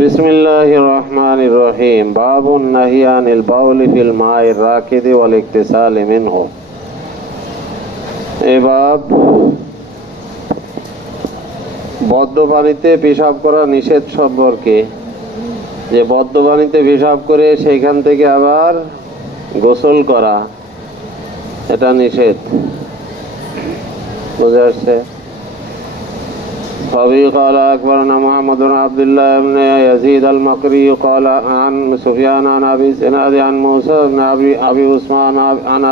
বিসমিল্লাহির রহমানির রহিম। বাবুন নাহি আনিল বাউলি ফিল মাইর রাকিদি ওয়াল ইকতিসালি মিনহু। এই বাব বদ্ধ পানিতে পেশাব করা নিষেধ সম্পর্কে, যে বদ্ধ পানিতে পেশাব করে সেইখান থেকে আবার গোসল করা, এটা নিষেধ। বুঝে আসছে? فبه قال أخبرنا محمد بن عبد الله بن يزيد المقري قال عن سفيان عن أبي سناد عن موسى بن أبي عثمان عن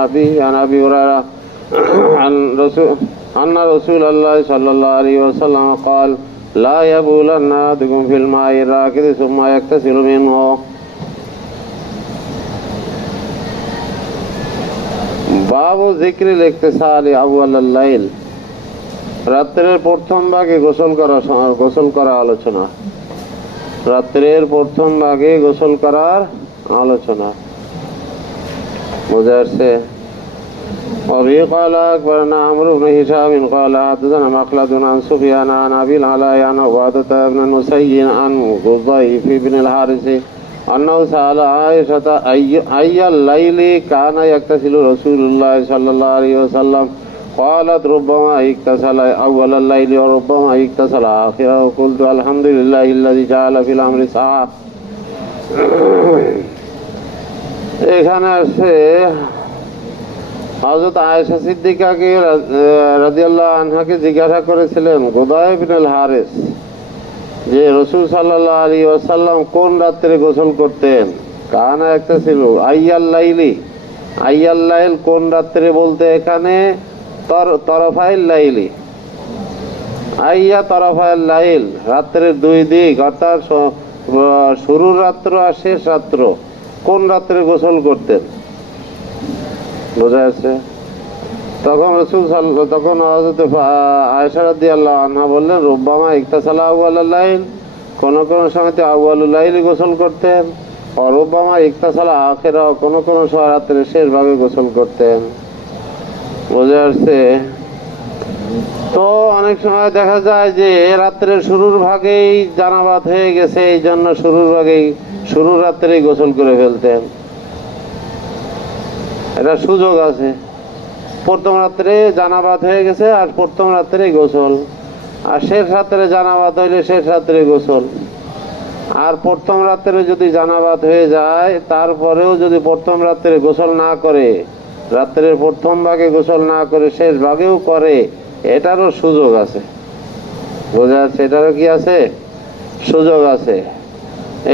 أبي هريرة أن رسول الله صلى الله عليه وسلم قال لا يبولن أحدكم في الماء الراكد ثم يغتسل منه. باب ذكر الاغتسال أول الليل। রাত্রের প্রথম ভাগে গোসল করা আলোচনা। রাত্রের প্রথম ভাগে গোসল করার আলোচনা। বুঝে আসছে? وبه قال أخبرنا عمرو بن هشام قال حدثنا مخلد عن سفيان عن أبي العلاء عن عبادة بن نسي عن غضيف بن الحارث أنه سأل عائشة أي الليل كان يغتسل رسول الله صلى الله عليه وسلم قالت ربما اغتسل أول الليل وربما اغتسل آخره قلت الحمد لله الذي جعل في الأمر ساعة। এখানে আছে হযরত আয়েশা সিদ্দিকাকে রাদিয়াল্লাহু আনহাকে জিজ্ঞাসা করেছিলেন গুদাইফ বিন হারিস যে রাসূল সাল্লাল্লাহু আলাইহি ওয়াসাল্লাম কোন রাত্রে গোসল করতেন। কানা একটা ছিল আইয়াল লাইলি। আইয়াল লাইল কোন রাত্রে বলতে এখানে তরফাইল লাইলি। আইয়া তরফাইল লাইল রাত্রের দুই দিক, অর্থাৎ শুরুর রাত্র আর শেষ রাত্র। কোন রাত্রে গোসল করতেন? বোঝা যাচ্ছে? তখন হযরত আয়েশা রাদিয়াল্লাহু আনহা বললেন রুব্বামা ইগতাসালা আউয়ালুল লাইল, কোন কোন সময় আউয়ালুল লাইল গোসল করতেন, আর রুব্বামা ইগতাসালা আখিরা, কোন কোন সময় রাত্রের শেষ ভাগে গোসল করতেন। বুঝে আসছে? তো অনেক সময় দেখা যায় যে রাত্রের শুরুর ভাগেই জানাবাত হয়ে গেছে, এই জন্য শুরুর রাত্রেই গোসল করে ফেলতেন। এটা সুযোগ আছে। প্রথম রাত্রে জানাবাত হয়ে গেছে আর প্রথম রাত্রেই গোসল, আর শেষ রাত্রে জানাবাত হইলে শেষ রাত্রে গোসল। আর প্রথম রাত্রে যদি জানাবাত হয়ে যায় তারপরেও যদি প্রথম রাত্রে গোসল না করে, রাত্রের প্রথম ভাগে গোসল না করে শেষ ভাগেও করে, এটারও সুযোগ আছে। বোঝা যাচ্ছে? এটারও কি আছে? সুযোগ আছে।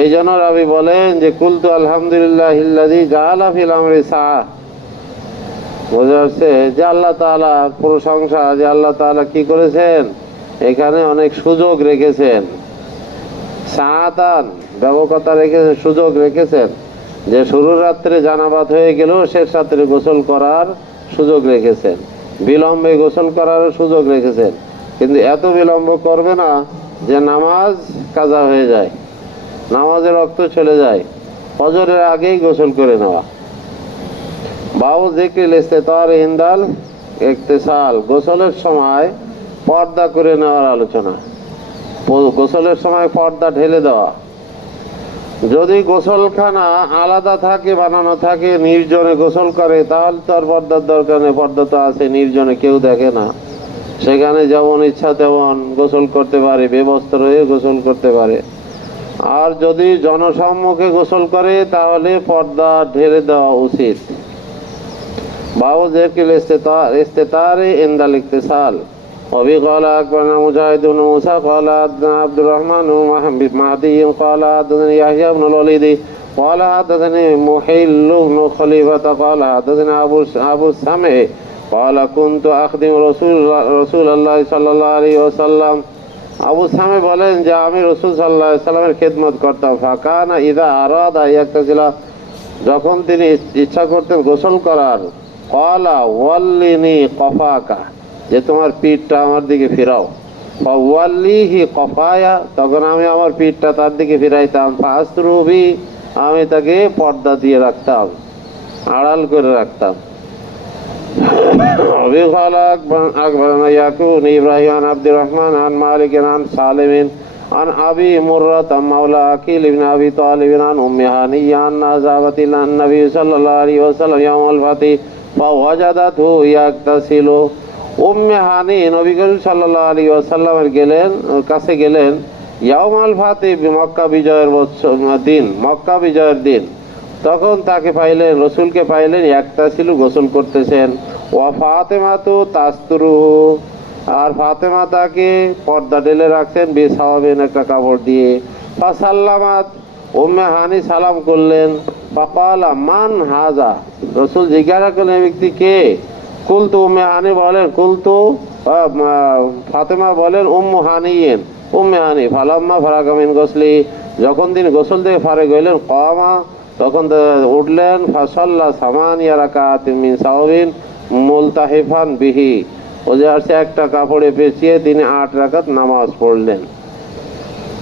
এই জন্য রাবি বলেন যে কুলতু আলহামদুলিল্লাহিল্লাযী জাআলা ফিল আমরি সাআহ। বোঝা যাচ্ছে? যে আল্লাহ তাআলা প্রশংসা, যে আল্লাহ তাআলা কি করেছেন, এখানে অনেক সুযোগ রেখেছেন। সাআতান ব্যাপকতা রেখেছেন, সুযোগ রেখেছেন, যে শুরুর রাত্রে জানাবাত হয়ে গেলেও শেষ রাত্রে গোসল করার সুযোগ রেখেছেন, বিলম্বে গোসল করার সুযোগ রেখেছেন। কিন্তু এত বিলম্ব করবে না যে নামাজ কাজা হয়ে যায়, নামাজের রক্ত চলে যায়। ফজরের আগেই গোসল করে নেওয়া। বাবু যিকরিল ইস্তিতার ইনদাল ইগতিসাল, গোসলের সময় পর্দা করে নেওয়ার আলোচনা। গোসলের সময় পর্দা ঢেলে দেওয়া। যদি গোসলখানা আলাদা থাকে, বানানো থাকে, নির্জনে গোসল করে, তাহলে তো আর পর্দার দরকার নেই। পর্দা তো আছে, নির্জনে কেউ দেখে না, সেখানে যেমন ইচ্ছা তেমন গোসল করতে পারে, বেবস্ত্র হয়ে গোসল করতে পারে। আর যদি জনসম্মুখে গোসল করে তাহলে পর্দা ঢেলে দেওয়া উচিত। বাবু যিকরিল ইস্তিতার ইনদাল ইগতিসাল। وبه قال أخبرنا مجاهد بن موسى قال حدثنا عبد الرحمن بن مهدي قال حدثني يحيى بن الوليد قال حدثني محيل بن خليفة قال حدثنا أبو السمع قال كنت أخدم رسول الله صلى الله عليه وسلم। আবু সামে বলেন যে আমি রাসূল সাল্লাল্লাহু আলাইহি ওয়াসাল্লামের খেদমত করতাম। ফাকানা ইযা আরাদা ইয়াগতাসিলা, যখন তিনি ইচ্ছা করতেন গোসল করার, ক্বালা ওয়াল্লিনি কফাকা, যে তোমার পিঠটা আমার দিকে ফিরাও। ওয়াল্লিহি কফায়া, তখন আমি আমার পিঠটা তার দিকে ফিরাইতাম। ফাসরুবি, আমি তাকে পর্দা দিয়ে রাখতাম, আড়াল করে রাখতাম। أبي قال أخبرنا يعقوب بن إبراهيم عن عبد الرحمن عن مالك عن سالم عن أبي مرة مولى عقيل بن أبي طالب عن أم هاني أنها ذهبت إلى النبي صلى الله عليه وسلم يوم الفتح فوجدته يغتسل। উম্মে হানি নবী করিম সাল্লাল্লাহু আলাইহি ওয়াসাল্লামের কাছে গেলেন ইয়াউমাল ফাতিহ, মক্কা বিজয়ের দিন, মক্কা বিজয়ের দিন। তখন তাকে পাইলেন, রসুলকে পাইলেন ইয়াগতাসিল, গোসল করতেছেন। ওয়া ফাতেমাতু তাস্তুরুহু, আর ফাতেমা তাকে পর্দা ঢেলে রাখছেন বিসাওয়াবিন, একটা কাপড় দিয়ে। ফাসাল্লামাত, উম্মে হানি সালাম করলেন। ফাকালা মান হাজা, রসুল জিজ্ঞাসা করলেন এই ব্যক্তি কে? কুলতু, উম্মে হানি বলেন, কুলতু ফাতেমা বলেন উম্মু হানিয়েন, উম্মে হানি। ফালাম্মা ফারাগা মিন গোসলি, যখন তিনি গোসল থেকে ফারেগ হইলেন, কামা, তখন উঠলেন। ফাসাল্লা সামানিয়া রাকাতিন মিন সাওবিন মুলতাহিফান বিহি, ওজারসে একটা কাপড়ে পেঁচিয়ে তিনি 8 রাকাত নামাজ পড়লেন।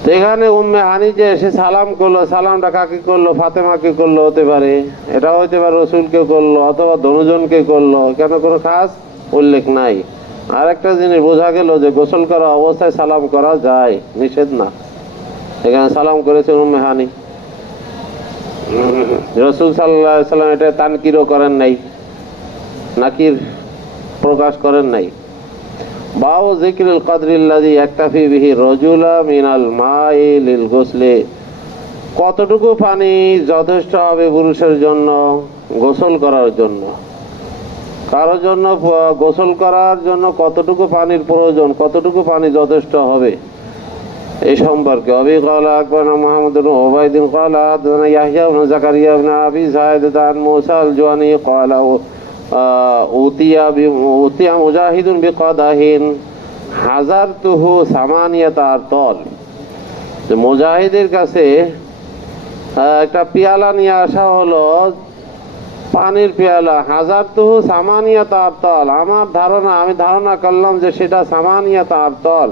তো এখানে উম্মে হানি যে এসে সালাম করলো, সালামটা কাকে করলো? ফাতেমাকে করলো, হতে পারে, এটা হইতে পারে রসুলকে করলো অথবা দনুজনকে করলো, কেন কোনো খাস উল্লেখ নাই। আর একটা জিনিস বোঝা গেল যে গোসল করা অবস্থায় সালাম করা যায়, নিষেধ না। এখানে সালাম করেছেন উম্মে হানি। রসুল সাল্লাল্লাহু আলাইহি সাল্লাম এটা তানকিরও করেন নাই, নাকির প্রকাশ করেন নাই। বাউ যিকরুল কদরিল্লাযী ইয়াকতাফি বিহি রাজুলা মিনাল মাই লিল গোসলে, কতটুকু পানি যথেষ্ট হবে পুরুষের জন্য গোসল করার জন্য? কারোর জন্য গোসল করার জন্য কতটুকু পানির প্রয়োজন, কতটুকু পানি যথেষ্ট হবে, এই সম্পর্কে। অবি ক্বালা আকবারনা মুহাম্মদ ইবনে উবাইদিন ক্বালা হাদাসানা ইয়াহইয়া ইবনে যাকারিয়া ইবনে আবি যায়েদ আন মুসা আল জুয়ানি ক্বালা উতিয়া মুজাহিদুন বিকাদাহিন হাজারতুহু সামানিয়াতা আরতাল, যে মুজাহিদের কাছে একটা পেয়ালা নিয়ে আসা হলো, পানির পেয়ালা। হাজারতুহু সামানিয়াতা আরতাল, আমার ধারণা, আমি ধারণা করলাম যে সেটা সামানিয়াতা আরতাল,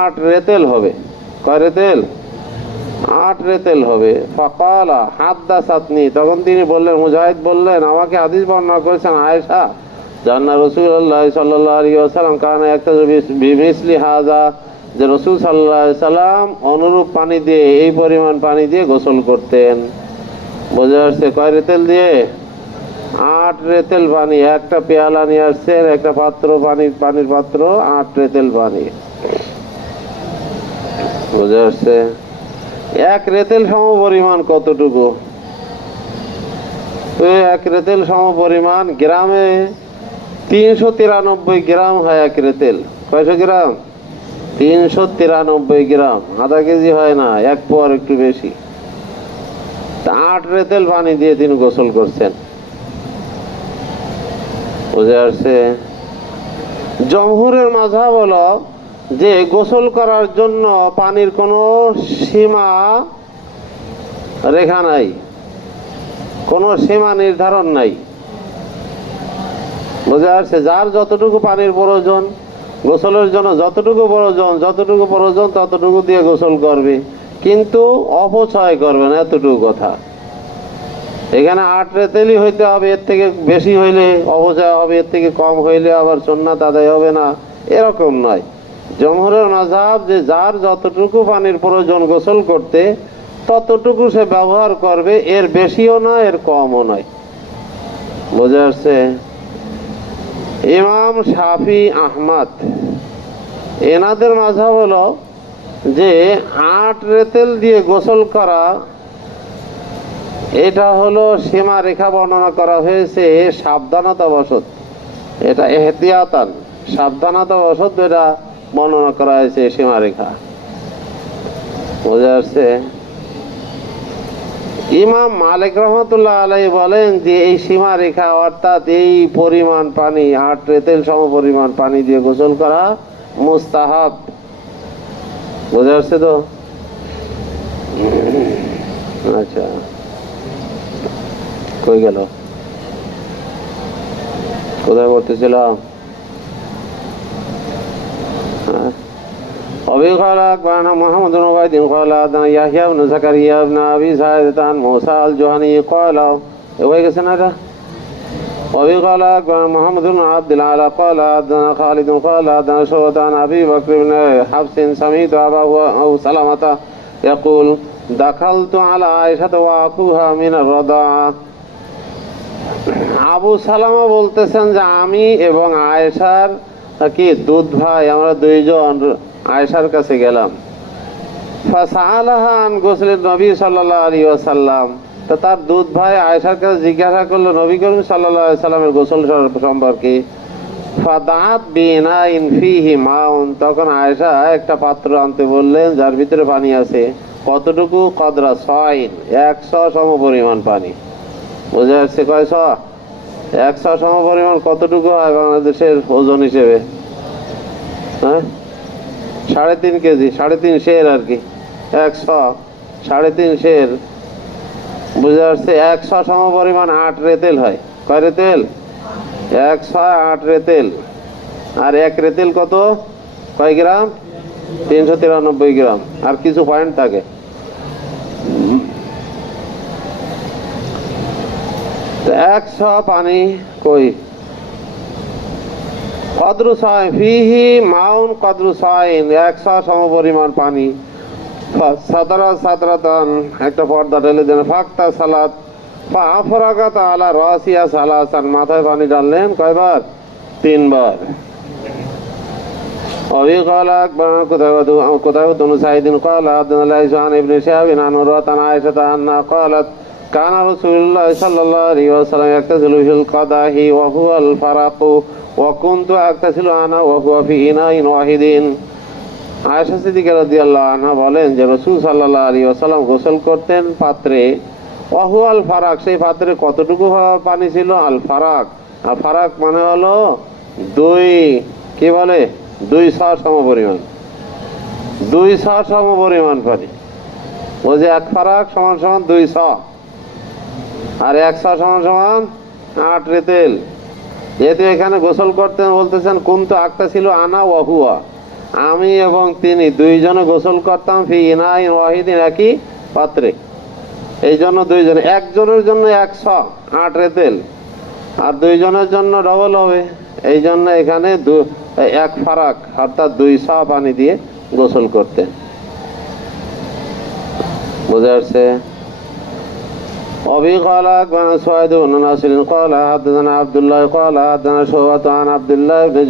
8 রেতেল হবে। কয় রেতেল? 8 রেতেল হবে। ফাকালা হাদ্দাসাতনি, তখন তিনি বললেন, মুজাহিদ বললেন, আমাকে হাদিস বর্ণনা করেছেন আয়েশা, জান্না রাসূলুল্লাহ সাল্লাল্লাহু আলাইহি ওয়াসাল্লাম কানা ইয়াক্তাযু বিমিসলি হাযা, যে রাসূল সাল্লাল্লাহু আলাইহি সাল্লাম অনুরূপ পানি দিয়ে, এই পরিমাণ পানি দিয়ে গোসল করতেন। বোঝা যাচ্ছে কয় রেতেল দিয়ে? 8 রেতেল পানি। একটা পেয়ালা নিয়ে আসছেন, একটা পাত্র, পানির পাত্র, 8 রেতেল পানি। বোঝা যাচ্ছে? 1 রেতেল সম পরিমাণ কতটুকু? 1 রেতেল সম পরিমাণ গ্রামে 393 গ্রাম হয় 1 রেতেল। কয়শো গ্রাম? 393 গ্রাম, আধা কেজি হয় না, 1 পোয়ার একটু বেশি। 8 রেতেল পানি দিয়ে তিনি গোসল করছেন। বুঝে আসছে? জমহুরের মাযহাব হলো যে গোসল করার জন্য পানির কোনো সীমা রেখা নাই, কোনো সীমা নির্ধারণ নাই। বুঝে আসছে? যার যতটুকু পানির প্রয়োজন, গোসলের জন্য যতটুকু প্রয়োজন ততটুকু দিয়ে গোসল করবে, কিন্তু অপচয় করবে না, এতটুকু কথা। এখানে 8 রেতেলই হইতে হবে, এর থেকে বেশি হইলে অপচয় হবে, এর থেকে কম হইলে আবার সুন্নাত আদায় হবে না, এরকম নয়। জমহুরের মাযহাব যে যার যতটুকু পানির প্রয়োজন গোসল করতে, ততটুকু সে ব্যবহার করবে, এর বেশিও নয়, এর কমও নয়। বুঝে আসছে? ইমাম শাফি, আহমদ, এনাদের মাযহাব হলো যে 8 রেতেল দিয়ে গোসল করা, এটা হলো সীমা রেখা বর্ণনা করা হয়েছে সাবধানতা বশত, এটা এহতিয়াতান, সাবধানতা বশত এটা বর্ণনা করা হয়েছে সীমা রেখা। বুঝা যাচ্ছে? ইমাম মালিক রহমাতুল্লাহ আলাইহি বলেন যে এই সীমা রেখা, অর্থাৎ এই পরিমাণ পানি, 8 রেতেল সম পরিমাণ পানি দিয়ে গোসল করা মুস্তাহাব। বুঝা যাচ্ছে তো? আচ্ছা, কই গেল? কোথায় পড়তেছিলাম? أبي قال أخبرنا محمد بن عبيد قال حدثنا يحيى بن زكريا بن أبي زائدة عن موسى الجهني قال হয়ে গেছে না? এটা وبه قال أخبرنا محمد بن عبد الأعلى قال حدثنا خالد قال حدثنا شعبة عن أبي بكر بن حفص سمعت أبا سلمة يقول دخلت على عائشة وأخوها من الرضاعة। আবু সালামা বলতেছেন যে আমি এবং আয়েশার কি দুধ ভাই আমরা দুইজন আয়েশার কাছে গেলাম। ফাসালাহা আন গোসলের নবী সাল্লাল্লাহু আলাইহি ওয়াসাল্লাম, তো তার দুধ ভাই আয়েশার কাছে জিজ্ঞাসা করলো নবী করিম সাল্লাল্লাহু আলাইহি সাল্লামের গোসল সম্পর্কে। ফাদাত বিনাইন ফিহি মাউন, তখন আয়েশা একটা পাত্র আনতে বললেন যার ভিতরে পানি আছে। কতটুকু? কদরা সয়ন, 100 সম পরিমাণ পানি। বোঝা যাচ্ছে কয় শ? 100 সম পরিমাণ কতটুকু হয় বাংলাদেশের ওজন হিসেবে? হ্যাঁ, 3.5 কেজি, 3.5 সের আর কি। 100 3.5 সের, বুঝা যাচ্ছে। 100 সম পরিমাণ 8 রেতেল হয়। কয় রেতেল? 100 8 রেতেল। আর 1 রেতেল কত? কয় গ্রাম? 393 গ্রাম। আর কিছু পয়েন্ট থাকে। 100 পানি কই? কদরু সাইন ফিহি মাউন কদরু সাইন, 100 সম পরিমাণ পানি। সাদরা সাদরাতান, একটা পর্দা ঢেলে দেন। ফাক্তা সালাত ফাফরাগাত আলা রাসিয়া সালাসান, মাথায় পানি ঢাললেন কয়বার? 3 বার। وفي قال أخبرنا قتيبة بن سعيد قال حدثنا ليس عن ابن شهاب عن عروة عن عائشة أنها قالت كان رسول الله صلى الله عليه وسلم يغتسل في القدح وهو الفرق وكنت أغتسل أنا وهو في إناء واحد। আয়েশা সিদ্দিকা রাদিয়াল্লাহু আনহা বলেন যে রাসূল সাল্লাল্লাহু আলাইহি ওয়াসাল্লাম গোসল করতেন পাত্রে। ওয়াহু আল ফারাক, সেই পাত্রে কতটুকু পানি ছিল? আল ফারাক, আর ফারাক মানে হলো 2, কি বলে, 200 সম পরিমাণ। 200 সম পরিমাণ পানি। ও যে 1 ফারাক সমান সমান 200, আর 100 সমান সমান 8 রেতেল। যেহেতু এখানে গোসল করতেন বলতেছেন কুনতু আক্তা ছিল আনা ওয়াহুয়া, আমি এবং তিনি দুইজনে গোসল করতাম। ফি ইনাইন ওয়াহিদিন, একই পাত্রে। এই জন্য দুইজনে, একজনের জন্য 100 8 রেতেল, আর দুইজনের জন্য ডবল হবে। এই জন্য এখানে 1 ফারাক অর্থাৎ 200 পানি দিয়ে গোসল করতেন। বোঝা যাচ্ছে? وفي قال أخبرنا سعيد بن ناصر قال حدثنا عبد الله قال حدثنا شعبة عن عبد الله بن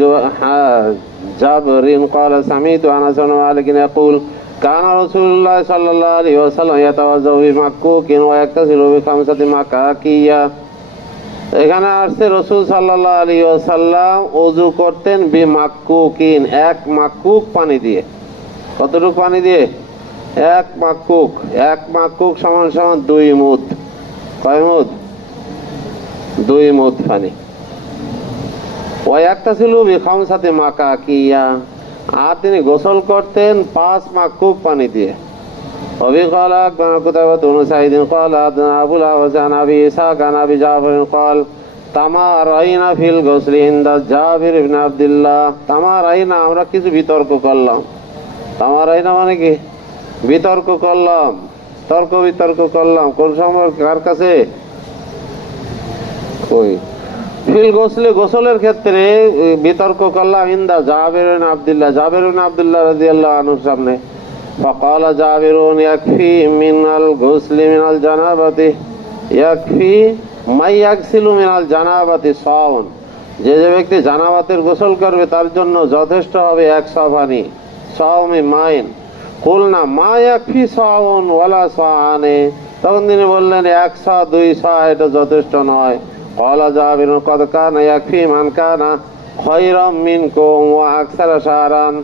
جابر قال سمعت أنس بن مالك يقول كان رسول الله صلى الله عليه وسلم يتوضأ بمكوك ويغتسل ب5 مكاكية। এখানে আসছে রাসূল সাল্লাল্লাহু আলাইহি ওয়াসাল্লাম ওযু করতেন বিমাক্কুকিন, 1 মাক্কুক পানি দিয়ে। কতটুকু পানি দিয়ে? 1 মাক্কুক। 1 মাক্কুক সমান সমান 2 মুদ। কয় মুদ? 2 মুদ পানি। ওয়াক্তাসিলু বি5 মাকাকিয়া, আর তিনি গোসল করতেন 5 মাক্কুক পানি দিয়ে। وفي قال أخبرنا قتيبة بن سعيد قال حدثنا أبو الأحوص عن أبي إسحاق عن أبي جعفر قال তামারাইনা ফিল গোসলি ইনদা জাবির ইবনে আব্দুল্লাহ। তামারাইনা, আমরা কিছু বিতর্ক করলাম। তামারাইনা মানে কি? বিতর্ক করলাম, তর্ক বিতর্ক করলাম। কোন সময়? কার কাছে? ওই ফিল গোসলে, গোসলের ক্ষেত্রে বিতর্ক করলাম। ইনদা জাবির ইবনে আব্দুল্লাহ, জাবির ইবনে আব্দুল্লাহ রাদিয়াল্লাহু আনহুর সামনে। ফাকালা জাবিরুন ইয়াকফি মিনাল গোসলি মিনাল জানাবাতি ইয়াকফি মাই ইয়াগসিলু মিনাল জানাবাতি সাওন, যে যে ব্যক্তি জানাবাতের গোসল করবে তার জন্য যথেষ্ট হবে 100 পানি। সাওমি মাইন কুলনা মা ইয়াকফি সাওন ওয়ালা সাআনে, তখন তিনি বললেন 100 200 এটা যথেষ্ট নয়। ক্বালা জাবিরুন ক্বাদ কানা ইয়াকফি মান কানা খায়রাম মিনকুম ওয়া আকসারা শারান।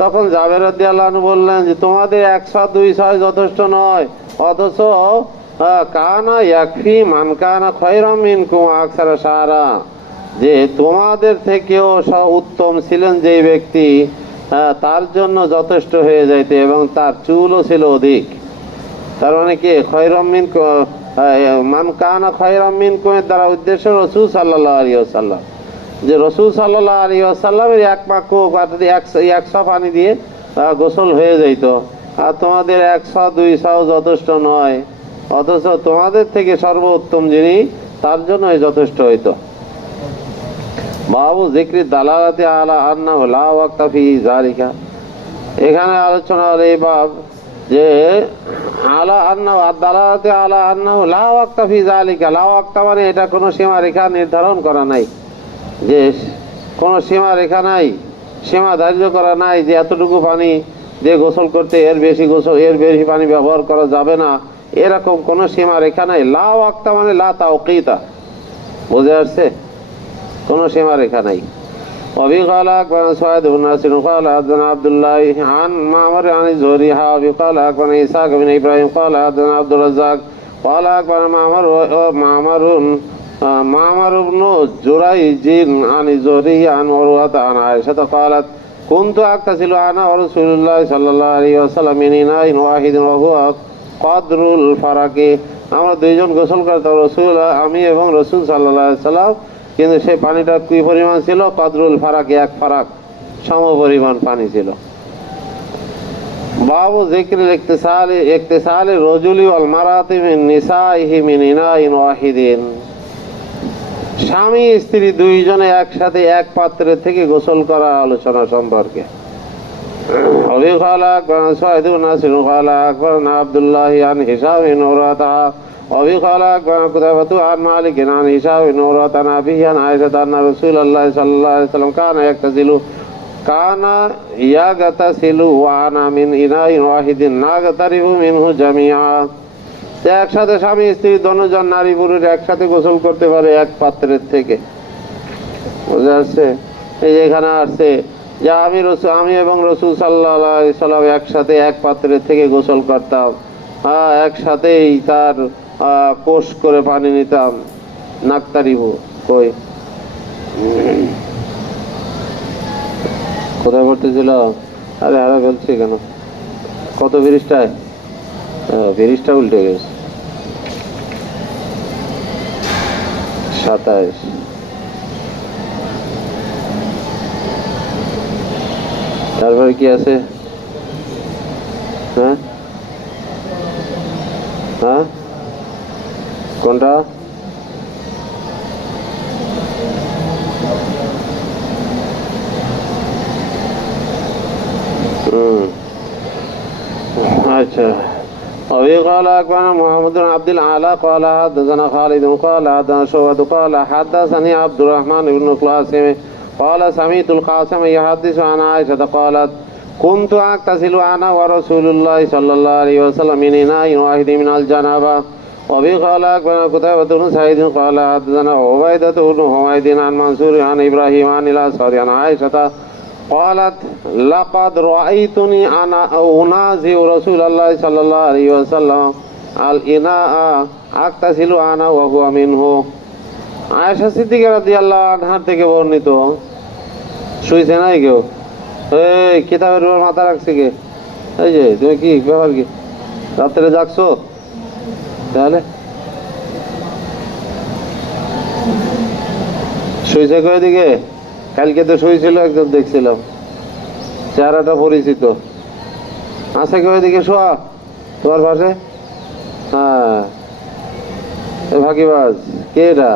তখন জাবের রাদিয়াল্লাহু আনহু বললেন যে তোমাদের 100 200 যথেষ্ট নয়, অথচ কানা ইয়াকফি মান কানা খায়রাম মিনকুম আকসারা শারা, যে তোমাদের থেকেও উত্তম ছিলেন যেই ব্যক্তি, তার জন্য যথেষ্ট হয়ে যাইতে, এবং তার চুলও ছিল অধিক। তার মানে কি? খায়রাম মিনকুম মান কানা খায়রাম মিনকুম এর দ্বারা উদ্দেশ্য রাসূল সাল্লাল্লাহু আলাইহি ওয়াসাল্লাম, যে রাসূল সাল্লাল্লাহু আলাইহি ওয়াসাল্লামের 1 মাক্কুক অর্থাৎ 100 পানি দিয়ে গোসল হয়ে যাইত, আর তোমাদের 100 200 যথেষ্ট নয়, অথচ তোমাদের থেকে সর্বোত্তম যিনি তার জন্যই যথেষ্ট হইতো। বাবু যিকরি দালালাতি আলা আন্নাহু লা ওয়াক্তা ফি যালিকা। এখানে আলোচনা হলো এই বাব যে আলা আন্নাহু দালালাতি আলা আন্নাহু লা ওয়াক্তা ফি যালিকা। লা ওয়াক্তা মানে এটা কোনো সীমারেখা নির্ধারণ করা নাই, যে কোনো সীমারেখা নাই, সীমা ধার্য করা নাই যে এতটুকু পানি যে গোসল করতে এর বেশি পানি ব্যবহার করা যাবে না, এরকম কোনো সীমারেখা নাই। লা ওয়াক্তা মানে লা তাওকীতা, বুঝে আসছে? কোনো সীমারেখা নাই। وفي قال أكبرنا سعيد بن ناصر قال حدثنا عبد الله عن معمر عن الزهري وفي قال أكبرنا إسحاق بن إبراهيم قال حدثنا عبد الرزاق قال أكبرنا معمر بن جريج عن الزهري عن عروة عن عائشة قالت كنت أغتسل أنا ورسول الله صلى الله عليه وسلم من إناء واحد وهو قدر الفرق। আমরা দুইজন গোসল করতাম, আমি এবং রসুল সাল্লাল্লাহু আলাইহি সাল্লাম, কিন্তু সেই পানিটা কি পরিমাণ ছিল? কদরুল ফারাক, এক ফারাক সম পরিমাণ পানি ছিল। বাবু যিকরিল ইকতিসালি রাজুলি ওয়াল মারাতি মিন নিসাইহি মিন ইনাইন ওয়াহিদিন। স্বামী স্ত্রী দুইজনে একসাথে এক পাত্রে থেকে গোসল করার আলোচনা সম্পর্কে। أبي قال أكبرنا سعيد بن ناصر قال أخبرنا عبد الله عن هشام بن عروة وأبي قال أخبرنا قتيبة عن مالك عن هشام بن عروة عن أبيه عن عائشة أن رسول الله صلى الله عليه وسلم كان يغتسل وأنا من إناء واحد نغترف منه جميعا। একসাথে স্বামী স্ত্রী দুজন নারী পুরুষ একসাথে গোসল করতে পারে এক পাত্রের থেকে, বুঝা যাচ্ছে? এই যেখানে আসছে যে আমি এবং রসুল সাল্লাল্লাহু আলাইহি সাল্লাম একসাথে এক পাত্রের থেকে গোসল করতাম, একসাথেই তার কোষ করে পানি নিতাম। নাকতারিবু কই কোথায় পড়তেছিল? আরে হারা ফেলছি কেন? কত ব্রিজটায়? ব্রিজটা উল্টে গেছে। 27। তারপরে কি আছে? হ্যাঁ হ্যাঁ কোনটা? আচ্ছা। أبي قال أكبرنا محمد بن عبد الأعلى قال حدثنا خالد قال حدثنا شعبة قال حدثني عبد الرحمن بن القاسم قال سمعت القاسم يحدث عن عائشة قالت كنت أغتسل أنا ورسول الله صلى الله عليه وسلم من إناء واحد من الجنابة وبه قال أكبرنا قتيبة بن سعيد قال حدثنا عبيدة بن حميد عن منصور عن إبراهيم عن الأسود عن عائشة قالت لقد رأيتني أنا أنازع رسول الله صلى الله عليه وسلم الإناء أغتسل أنا وهو منه। আয়েশা সিদ্দিকা রাদিয়াল্লাহু আনহা থেকে বর্ণিত। শুইছে নাই কেউ? এই কিতাবের উপর মাথা রাখছে কে? এই যে তুমি কি ব্যাপার, কি রাত্রে জাগছো? তাহলে শুইছে কই দিকে? কালকে তো শুয়েছিল একজন, দেখছিলাম, চেহারাটা পরিচিত। আছে কেউ দিকে শোয়া তোমার পাশে? হ্যাঁ, ফাঁকিবাজ কে এটা?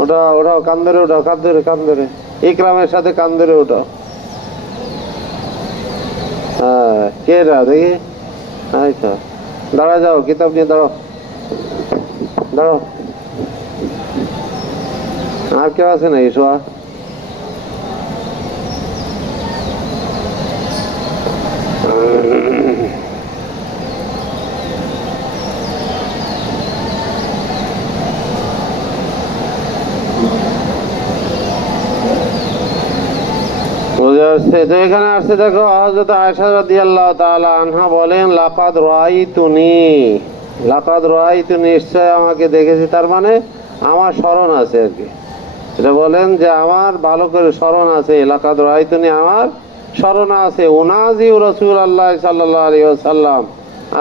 ওটাও কান ধরে, ওটাও কান ধরে ইকরামের সাথে কান ধরে ওটাও। হ্যাঁ, কে এটা দেখি? আচ্ছা, দাঁড়া যাও, কিতাব নিয়ে দাঁড়াও। আর কেউ আছে নাকি শোয়া? তো এখানে আসছে, দেখো হযরত আয়েশা রাদিয়াল্লাহু তাআলা আনহা বলেন লাকাদ রাআইতুনি, নিশ্চয় আমাকে দেখেছি, তার মানে আমার স্মরণ আছে আর কি। এটা বলেন যে আমার ভালো করে স্মরণ আছে, লাকাদ রাআইতুনি, আমার স্মরণ আছে, উনাজি রাসূলুল্লাহ সাল্লাল্লাহু আলাইহি ওয়াসাল্লাম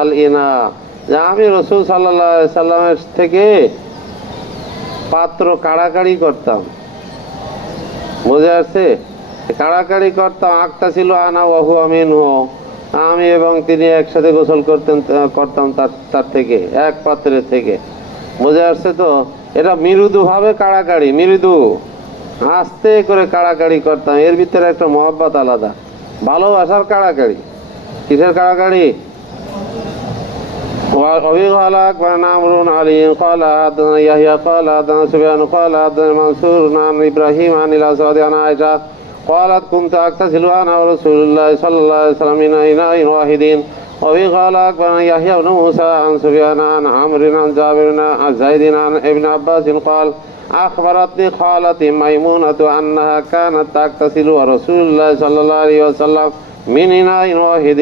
আল ইনা, যে আমি রাসূল সাল্লাল্লাহু আলাইহি সাল্লামের থেকে পাত্র কাড়াকাড়ি করতাম। বুঝে আসছে? কাড়াকাড়ি করতাম। আক্তাসিল আনা ওয়া হুয়া মিনহু, আমি এবং তিনি একসাথে গোসল করতাম তার থেকে, এক পাত্রের থেকে। বুঝে আসছে তো? এটা মৃদু ভাবে কাড়াকাড়ি, মৃদু, আস্তে করে কাড়াকাড়ি করতাম। এর ভিতরে একটা মহব্বত আলাদা, ভালোবাসার কাড়াকাড়ি। কিসের কাড়াকাড়ি? وأبي قال أخبرنا عمرو بن علي قال حدثنا يحيى قال حدثنا سفيان قال حدثنا منصور عن إبراهيم عن الأسود عن عائشة قالت كنت أغتسل أنا ورسول الله صلى الله عليه وسلم من إناء واحد. وأبي قال أخبرنا يحيى بن موسى عن سفيان عن عمرو عن جابر عن زيد عن ابن عباس قال أخبرتني خالتي ميمونة أنها كانت تغتسل ورسول الله صلى الله عليه وسلم من إناء واحد.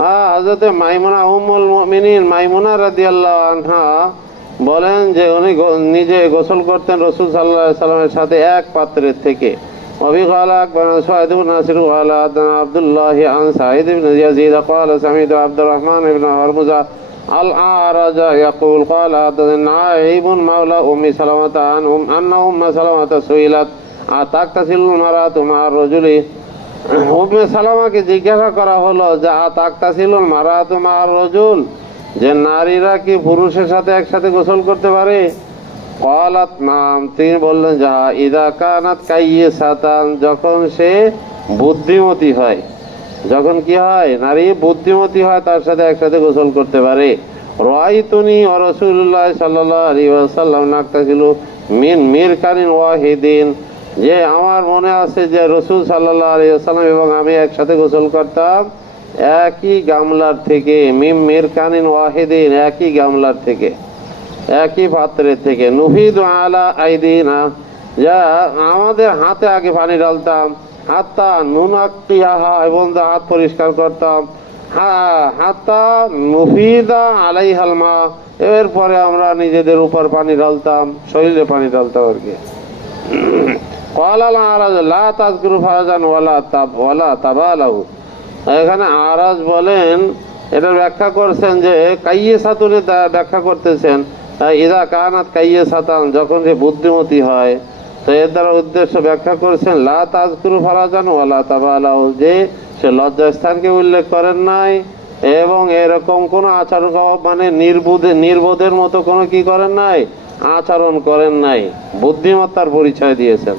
হযরত মাইমুনা উম্মুল মুমিনিন মাইমুনা রাদিয়াল্লাহু আনহা বলেন যে উনি নিজে গোসল করতেন রাসূল সাল্লাল্লাহু আলাইহি সাল্লামের সাথে এক পাত্রের থেকে। ওয়াবি ক্বালা আকবারনা সাঈদ ইবনে নাসির ওয়ালা আব্দুল্লাহ আন সাঈদ ইবনে ইয়াজিদ ক্বালা সামি'তু আব্দুর রাহমান ইবনে হরমুজা আল আরাজা ইয়াকুল ক্বালা নাঈবুন মাওলা উম্মি সালামাতা আন্না উম্মা সালামাতা সুইলাত আতাকতাসিলুল মারাতু মা'আর রাজুলি। উম্মে সালামাকে জিজ্ঞাসা করা হলো যে আতাকতাসিলুল মারাতু মা'আর রাজুল, যে নারীরা কি পুরুষের সাথে একসাথে গোসল করতে পারে? ক্বালাত নাম, তিনি বললেন যা ইযা কানাত কাইয়্যিসাতান, যখন সে বুদ্ধিমতী হয়। যখন কি হয়? নারী বুদ্ধিমতী হয়, তার সাথে একসাথে গোসল করতে পারে। রাআইতুনি ওয়া রাসূলুল্লাহ সাল্লাল্লাহু আলাইহি ওয়াসাল্লাম নাকতাসিলু মিন মিরকানিন ওয়াহিদিন, যে আমার মনে আছে যে রাসূল সাল্লাল্লাহু আলাইহি ওয়াসাল্লাম এবং আমি একসাথে গোসল করতাম একই গামলার থেকে। মিম মিরকানিন ওয়াহিদিন, একই গামলার থেকে, একই পাত্রের থেকে। নুফিদু আলা আইদিনা, যা আমাদের হাতে আগে পানি ঢালতাম। হাত্তা নুনাক্কিয়াহা, এবং হাত পরিষ্কার করতাম। হাত্তা নুফিদা আলাইহাল মা, এরপরে আমরা নিজেদের উপর পানি ঢালতাম, শরীরে পানি ঢালতাম আর কি। এখানে আরাজ বলেন, এটার ব্যাখ্যা করছেন যে কাইয়ে সাতুনে ব্যাখ্যা করতেছেন ইদা কানাত কাইয়ে সাতান, যখন সে বুদ্ধিমতী হয়। তো এর দ্বারা উদ্দেশ্য ব্যাখ্যা করছেন লা তাজকুরু ফারাজান ওয়ালা তাবালাউ, যে সে লজ্জাস্থানকে উল্লেখ করেন নাই এবং এরকম কোন আচরণ মানে নির্বোধের মতো কোনো কি করেন নাই, আচরণ করেন নাই, বুদ্ধিমত্তার পরিচয় দিয়েছেন।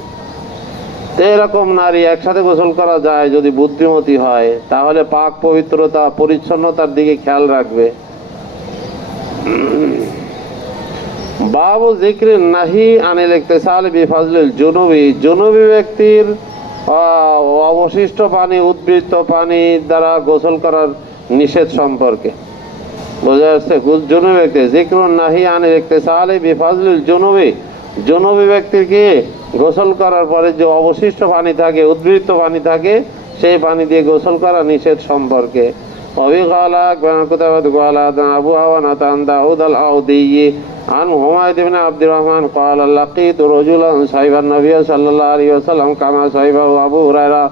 তো এরকম নারী একসাথে গোসল করা যায় যদি বুদ্ধিমতী হয়, তাহলে পাক পবিত্রতা পরিচ্ছন্নতার দিকে খেয়াল রাখবে। বাবু যিকরিন নাহি আনিল ইগতিসাল বিফাজলিল জুনুবি, জুনুবি ব্যক্তির অবশিষ্ট পানি, উদ্বৃত্ত পানি দ্বারা গোসল করার নিষেধ সম্পর্কে বোঝা যাচ্ছে। জুনুবি ব্যক্তি যিকরুন নাহি আনিল ইগতিসাল বিফাজলিল জুনুবি, জুনুবি ব্যক্তিকে গোসল করার পরে যে অবশিষ্ট পানি থাকে, উদ্বৃত্ত পানি থাকে, সেই পানি দিয়ে গোসল করা নিষেধ সম্পর্কে। وفي قال أخبرنا قتيبة قال حدثنا أبو عوانة عن داود الأودي عن حميد بن عبد الرحمن قال لقيت رجلا صحب النبي صلى الله عليه وسلم كما صحبه أبو هريرة।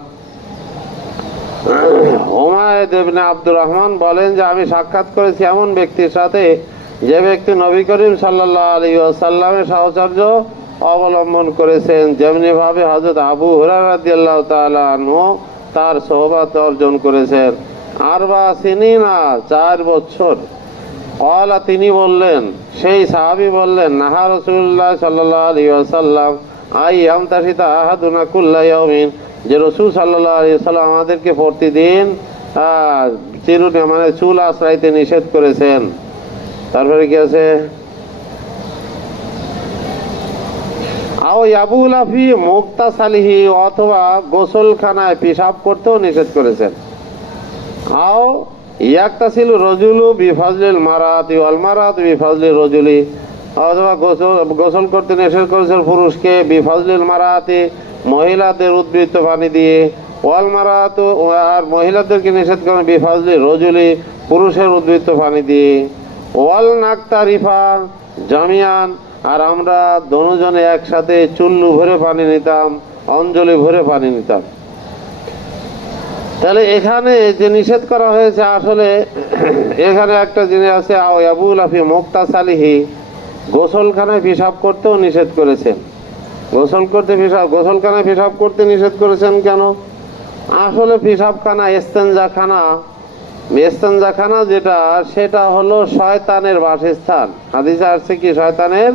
হুমায়দ ইবনে আব্দুর রহমান বলেন যে আমি সাক্ষাৎ করেছি এমন ব্যক্তির সাথে যে ব্যক্তি নবী করিম সাল্লাল্লাহু আলাইহি ওয়াসাল্লামের সাহচর্য অবলম্বন করেছেন, যেমনি ভাবে হযরত আবু হুরায়রা রাদিয়াল্লাহু তাআলা আনহু তার সোহবত অর্জন করেছেন। আরবা সিনিনা, 4 বছর। ক্বালা, তিনি বললেন, সেই সাহাবী বললেন, নাহা রাসূলুল্লাহ সাল্লাল্লাহু আলাইহি ওয়াসাল্লাম আই ইয়ামতাশিতা আহাদুনা কুল্লা ইয়াউমিন, যে রাসূল সাল্লাল্লাহু আলাইহি ওয়াসাল্লাম আমাদেরকে প্রতিদিন চিরুনি মানে চুল আশ্রাইতে নিষেধ করেছেন। তারপরে কি আছে? আও ইয়াবুলা ফি মুক্তাসালিহি, অথবা গোসলখানায় পেশাব করতেও নিষেধ করেছেন। আও ইয়াকতাসিলু রাজুলু বিফাজলিল মারাতি ওয়াল মারাতু বিফাজলির রাজুলি, অথবা গোসল করতে নিষেধ করেছেন পুরুষকে বিফাজলিল মারাতি, মহিলাদের উদ্বৃত্ত পানি দিয়ে, ওয়াল মারাতু, আর মহিলাদেরকে নিষেধ করেন বিফাজলির রাজুলি, পুরুষের উদ্বৃত্ত পানি দিয়ে। ওয়াল নাকতারিফা জামিয়ান, আর আমরা দুজনে একসাথে চুল্লু ভরে পানি নিতাম, অঞ্জলি ভরে পানি নিতাম। তাহলে এখানে যে নিষেধ করা হয়েছে, আসলে এখানে একটা জিনিস আছে, আবুলা ফি মুক্তাসালিহি, গোসলখানায় পেশাব করতেও নিষেধ করেছেন। গোসলখানায় পেশাব করতে নিষেধ করেছেন কেন? আসলে পেশাবখানা, ইস্তেঞ্জাখানা যেটা, সেটা হলো শয়তানের বাসস্থান। হাদিসে আসছে কি শয়তানের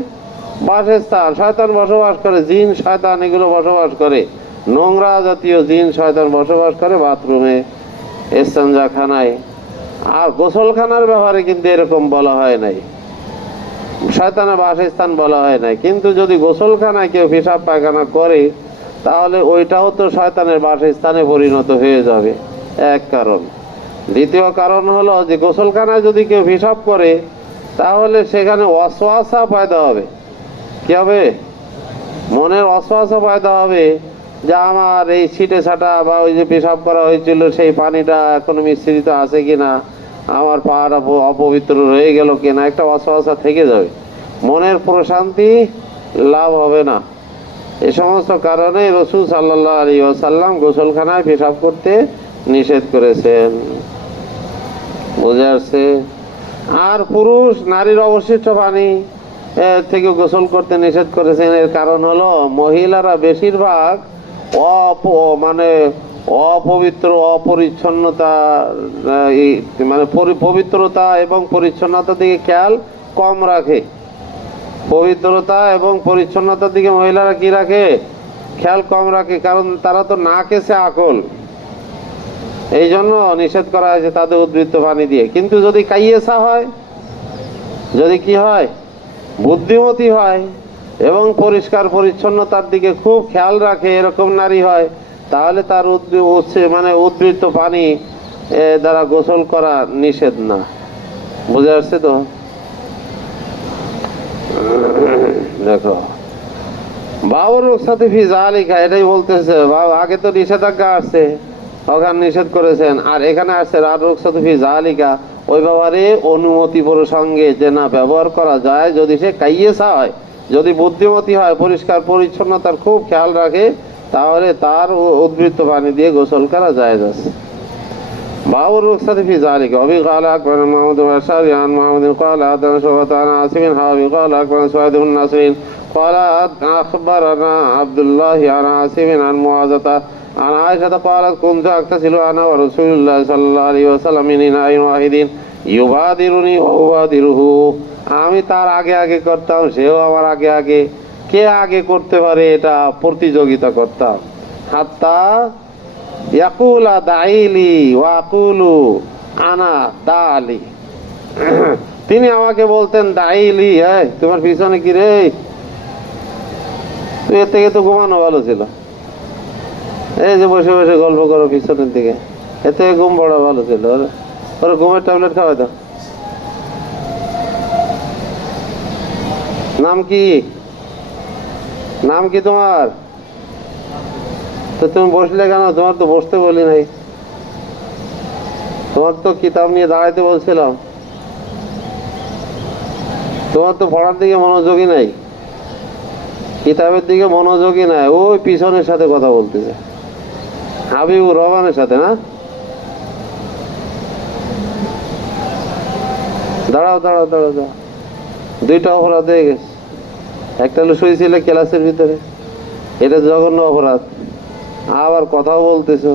বাসস্থান, শয়তান বসবাস করে, জিন শয়তান এগুলো বসবাস করে, নোংরা জাতীয় জিন শয়তান বসবাস করে বাথরুমে, ইস্তেঞ্জাখানায়। আর গোসলখানার ব্যাপারে কিন্তু এরকম বলা হয় নাই, শয়তানের বাসস্থান বলা হয় নাই। কিন্তু যদি গোসলখানায় কেউ পেশাব পায়খানা করে, তাহলে ওইটাও তো শয়তানের বাসস্থানে পরিণত হয়ে যাবে, এক কারণ। দ্বিতীয় কারণ হলো যে গোসলখানায় যদি কেউ পেশাব করে, তাহলে সেখানে ওয়াসওয়াসা পয়দা হবে। কি হবে? মনের ওয়াসওয়াসা পয়দা হবে যে আমার এই ছিটে ছাটা বা ওই যে পেশাব করা হয়েছিল সেই পানিটা এখনো মিশ্রিত আছে কিনা, আমার পাটা অপবিত্র রয়ে গেল কিনা, একটা ওয়াসওয়াসা থেকে যাবে, মনের প্রশান্তি লাভ হবে না। এই সমস্ত কারণে রাসূল সাল্লাল্লাহু আলাইহি ওয়াসাল্লাম গোসলখানায় পেশাব করতে নিষেধ করেছেন। বুঝে আসছে? আর পুরুষ নারীর অবশিষ্ট পানি থেকে গোসল করতে নিষেধ করেছেন। এর কারণ হলো মহিলারা বেশিরভাগ মানে অপবিত্র, অপরিচ্ছন্নতা, মানে পবিত্রতা এবং পরিচ্ছন্নতার দিকে খেয়াল কম রাখে। পবিত্রতা এবং পরিচ্ছন্নতার দিকে মহিলারা কি রাখে? খেয়াল কম রাখে, কারণ তারা তো না কেসে আকল। এই জন্য নিষেধ করা হয়েছে তাদের উদ্বৃত্ত পানি দিয়ে। কিন্তু যদি কাইয়েসা হয়, যদি কি হয়, বুদ্ধিমতী হয় এবং পরিষ্কার পরিচ্ছন্নতার দিকে খুব খেয়াল রাখে, এরকম নারী হয়, তাহলে তার মানে উদ্বৃত্ত পানি দ্বারা গোসল করা নিষেধ না। বুঝে আসছে তো? দেখো, বাবুর রুখসাতি ফি যালিকা, এটাই বলতেছে। আগে তো নিষেধাজ্ঞা আসছে, ওখানে নিষেধ করেছেন, আর এখানে আসছে আর রুখসাতি ফি যালিকা, ওই ব্যাপারে অনুমতি প্রসঙ্গে যে না ব্যবহার করা যায় যদি সে কাইয়েসা হয়, যদি বুদ্ধিমতী হয়, পরিষ্কার পরিচ্ছন্নতার খুব খেয়াল রাখে, তাহলে তার উদ্বৃত্ত পানি দিয়ে গোসল করা জায়েজ আছে। বাবুর রুখসাতি ফি যালিকা। ওবি قال اكبر محمد الاشعري عن محمد قال حدثنا شعبة عن عاصم حاوي قال اكبر سعيد بن نصر قال اخبرنا عبد الله عن عاصم عن معاذة عن عائشة قالت كنت اغتسل انا ورسول الله صلى الله عليه وسلم من اناء واحد يبادرني وابادره। আমি তার আগে আগে করতাম, সেও আমার আগে আগে। কে আগে করতে পারে এটা প্রতিযোগিতা করতাম। হাত্তা ইয়াকুলা দাইলি ওয়াকুলু আনা দালি, তিনি আমাকে বলতেন দাইলি, হ্যাঁ তোমার পিছনে কি রে, তুই এর থেকে তো ঘুমানো ভালো ছিল, এই যে বসে বসে গল্প করো পিছনের দিকে, এর থেকে ঘুম পড়া ভালো ছিল, ওরা ঘুমের ট্যাবলেট খাওয়াই দাও। নাম কি? নাম কি তোমার? তো তুমি বসলে কেন? তোমার তো বসতে বলি নাই, তোমার তো কিতাব নিয়ে দাঁড়াইতে বলছিলাম, তোমার তো পড়ার দিকে মনোযোগী নাই, কিতাবের দিকে মনোযোগী নাই, ওই পিছনের সাথে কথা বলতেছে, হাবিবুর রহমানের সাথে। না, দাঁড়াও দাঁড়াও দাঁড়াও দাঁড়াও, দুইটা অপরাধ হয়ে গেছে। একটা হলো শুয়েছিলে ক্লাসের ভিতরে, এটা জঘন্য অপরাধ, আবার কথাও বলতেছো।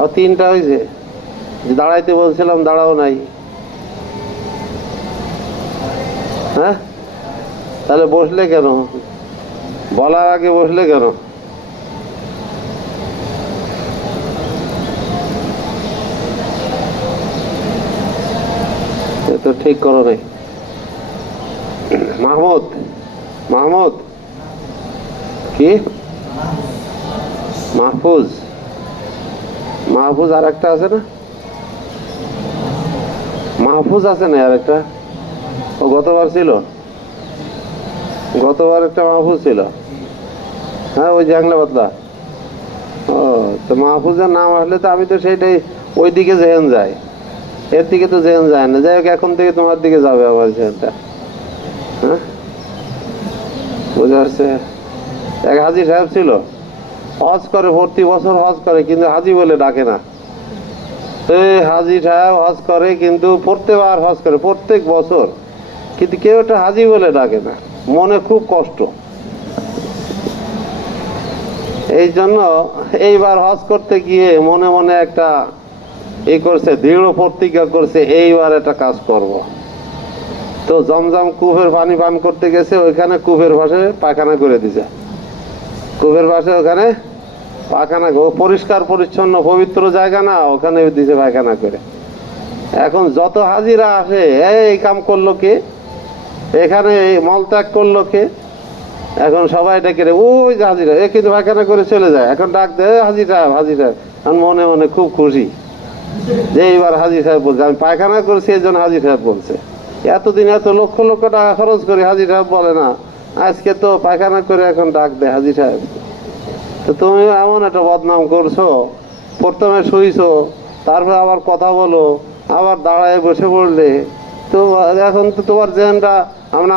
আর তিনটা হয়েছে, দাঁড়াইতে বলছিলাম দাঁড়াও নাই। হ্যাঁ, তাহলে বসলে কেন? বলার আগে বসলে কেন? তো ঠিক করো নাই। মাহমুদ, মাহমুদ কি? মাহফুজ, মাহফুজ আর একটা আছে না? মাহফুজ আছে না আর একটা? ও গতবার ছিল, গতবার একটা মাহফুজ ছিল। হ্যাঁ, ওই জাংলা পাতলা। ও, তো মাহফুজের নাম আসলে তো আমি তো সেইটাই ওই দিকে জেহেন যায়, এর দিকে তো জেহেন যায় না। যাই হোক, এখন থেকে তোমার দিকে যাবে আবার জেহেনটা। হ্যাঁ, বুঝে আসছে? এক হাজি সাহেব ছিল, হজ করে, প্রতি বছর হজ করে, কিন্তু হাজি বলে ডাকে না। এই হাজি সাহেব হজ করে, কিন্তু প্রত্যেকবার হজ করে, প্রত্যেক বছর, কিন্তু কেউ একটা হাজি বলে ডাকে না। মনে খুব কষ্ট। এই জন্য এইবার হজ করতে গিয়ে মনে মনে একটা করছে, দৃঢ় প্রতিজ্ঞা করছে, এইবার একটা কাজ করব। তো জমজম কূপের পানি পান করতে গেছে, ওইখানে কূপের পাশে পায়খানা করে দিছে। কূপের পাশে ওখানে পায়খানা, পরিষ্কার পরিচ্ছন্ন পবিত্র জায়গা না, ওখানে দিছে পায়খানা করে। এখন যত হাজিরা আসে, এই কাম করলো কে, এখানে মলত্যাগ করলো কে, এখন সবাই ডেকে ওই যে হাজিরা, এ কিন্তু পায়খানা করে চলে যায়। এখন ডাক দেয় হাজি সাহেব, হাজি সাহেব। এখন মনে মনে খুব খুশি যে এইবার হাজি সাহেব বলছে, আমি পায়খানা করছি এই জন্য হাজি সাহেব বলছে। এতদিন এত লক্ষ লক্ষ টাকা খরচ করে হাজি সাহেব বলে না, আজকে তো পায়খানা করে এখন ডাক দেয় হাজি সাহেব। তো তুমি এমন একটা বদনাম করছো, প্রথমে শুইছো, তারপরে আবার কথা বলো, আবার দাঁড়ায় বসে পড়লে, তো এখন তো তোমার জেহেনটা,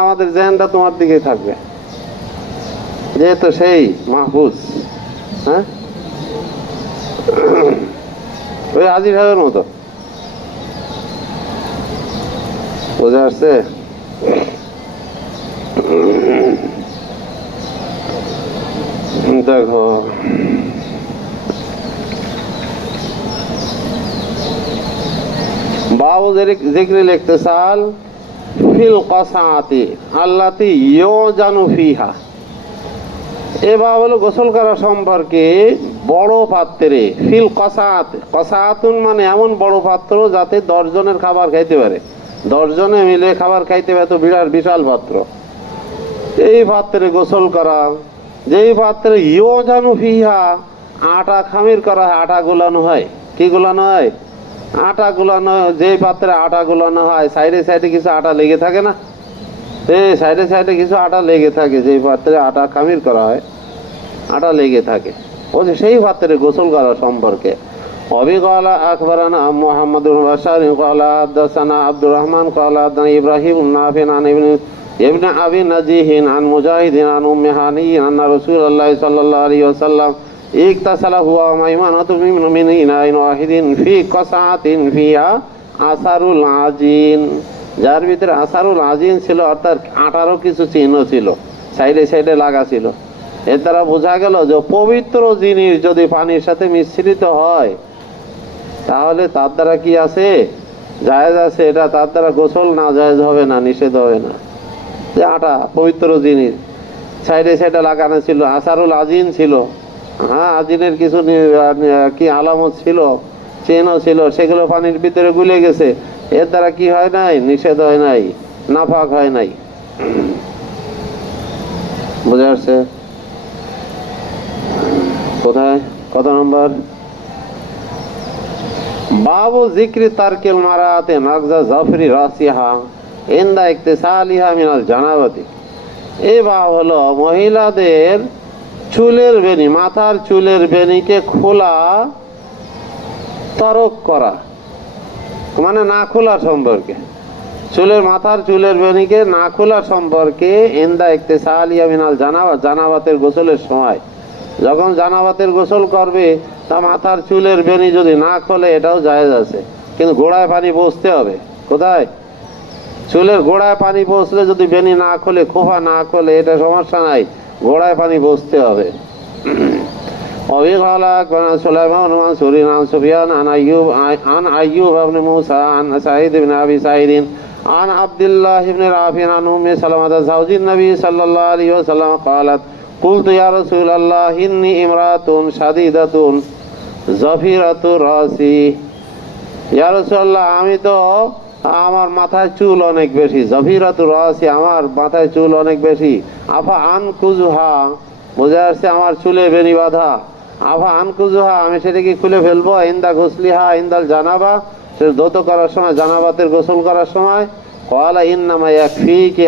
আমাদের জেহেনটা তোমার দিকেই থাকবে, যেহেতু সেই মাহফুজ। হ্যাঁ, ওই হাজি সাহেবের মতো, বুঝে আসছে? দেখো, বাবু জিক্রিল ইক্তিসাল ফিল কসাআতি আল্লাতি ইউজানু ফিহা। এবার হলো গোসল করা সম্পর্কে বড় পাত্রে, ফিল কসাআত, কসাআতুন মানে এমন বড় পাত্র যাতে 10 জনের খাবার খাইতে পারে, 10 জনে মিলে খাবার খাইতে পারে, তো বিরাট বিশাল পাত্র। এই পাত্রে গোসল করা, যেই পাত্রে ইউজানু ফিহা আটা খামির করা হয়, আটা গুলানো হয়। কি গুলানো হয়? আটা গুলানো। যে পাত্রে আটা গুলানো হয়, সাইডে সাইডে কিছু আটা লেগে থাকে না, এই সাইডে সাইডে কিছু আটা লেগে থাকে, যে পাত্রে আটা খামির করা হয়, আটা লেগে থাকে, বলছে সেই পাত্রে গোসল করা সম্পর্কে। অবি ক্বালা আখবারানা মুহাম্মদ বিন বাশার ক্বালা হাদাসানা আব্দুর রহমান ক্বালা হাদাসানা ইব্রাহিম নাফিন আন ইবনে আবি নাজিহিন আন মুজাহিদিন আন উম্মি হানিন আন্না রাসূলুল্লাহ সাল্লাল্লাহু আলাইহি ওয়াসাল্লাম ইকতাসালা হুয়া মাইমানাতু মিন ইনাইন ওয়াহিদিন ফি কসাআতিন ফিহা আসারুল আজিন, যার ভিতরে আসারুল আজিন ছিল, অর্থাৎ আটারও কিছু চিহ্ন ছিল, সাইডে সাইডে লাগা ছিল। এর দ্বারা বোঝা গেল যে পবিত্র জিনিস যদি পানির সাথে মিশ্রিত হয়, তাহলে তার দ্বারা কি আছে? জায়েজ আছে। এটা তার দ্বারা গোসল না জায়েজ হবে না, নিষেধ হবে না। যে আটা পবিত্র জিনিস, সাইডে সাইডে লাগানো ছিল, আসারুল আজিন ছিল। হ্যাঁ, আজিনের কিছু কি আলামত ছিল, চিহ্ন ছিল, সেগুলো পানির ভিতরে গুলে গেছে। এর দ্বারা কি হয় নাই? নিষেধ হয় নাই, নাপাক হয় নাই। বুঝে আসছে? কোথায়? কত নম্বর? বাবু জিক্রি তারকিল মারাতে নাগজা জাফরি রাসিহা ইনদা ইকতিসালিহা মিনাল জানাবাতি। এই বাব হলো মহিলাদের চুলের বেনি, মাথার চুলের বেনিকে খোলা তরক করা, মানে না খোলা সম্পর্কে, চুলের মাথার চুলের বেনিকে না খোলা সম্পর্কে। ইনদা ইকতিসালিহা মিনাল জানাবা, জানাবাতের গোসলের সময়, যখন জানাবাতের গোসল করবে, তা মাথার চুলের বেনি যদি না খোলে, এটাও জায়েজ আছে, কিন্তু গোড়ায় পানি পৌঁছতে হবে। কোথায়? চুলের গোড়ায় পানি পৌঁছলে যদি বেনি না খোলে, খোপা না খোলে, এটা সমস্যা নাই, গোড়ায় পানি পৌঁছতে হবে। অবি ক্বালা সুলাইমান ওয়া মানসুরিন আন সুফিয়ান আন আইয়ুব ইবনে মুসা আন সাঈদ ইবনে আবি সাঈদিন আন আব্দুল্লাহ ইবনে রাফি আন উম্মি সালামাহ যাওজিন নবী সাল্লাল্লাহু আলাইহি ওয়াসাল্লাম ক্বালাত কুলতু ইয়া রাসূলুল্লাহ ইন্নী ইমরাতুন শাদীদাতুন জাফিরাতু রাসি। ইয়া রাসূলুল্লাহ, আমি তো, আমার মাথায় চুল অনেক বেশি, জাফিরাতু রাসি, আমার মাথায় চুল অনেক বেশি। আফা আনকুজুহা, বোঝা যাচ্ছে আমার চুলে বেনি বাঁধা। আফা আনকুজুহা, আমি সেটাকে খুলে ফেলবো। ইন্দা গুসলিহা ইন্দাল জানাবা, সে ধৌত করার সময়, জানাবাতের গোসল করার সময়। ক্বালা ইন্নামা ইয়াকফিকি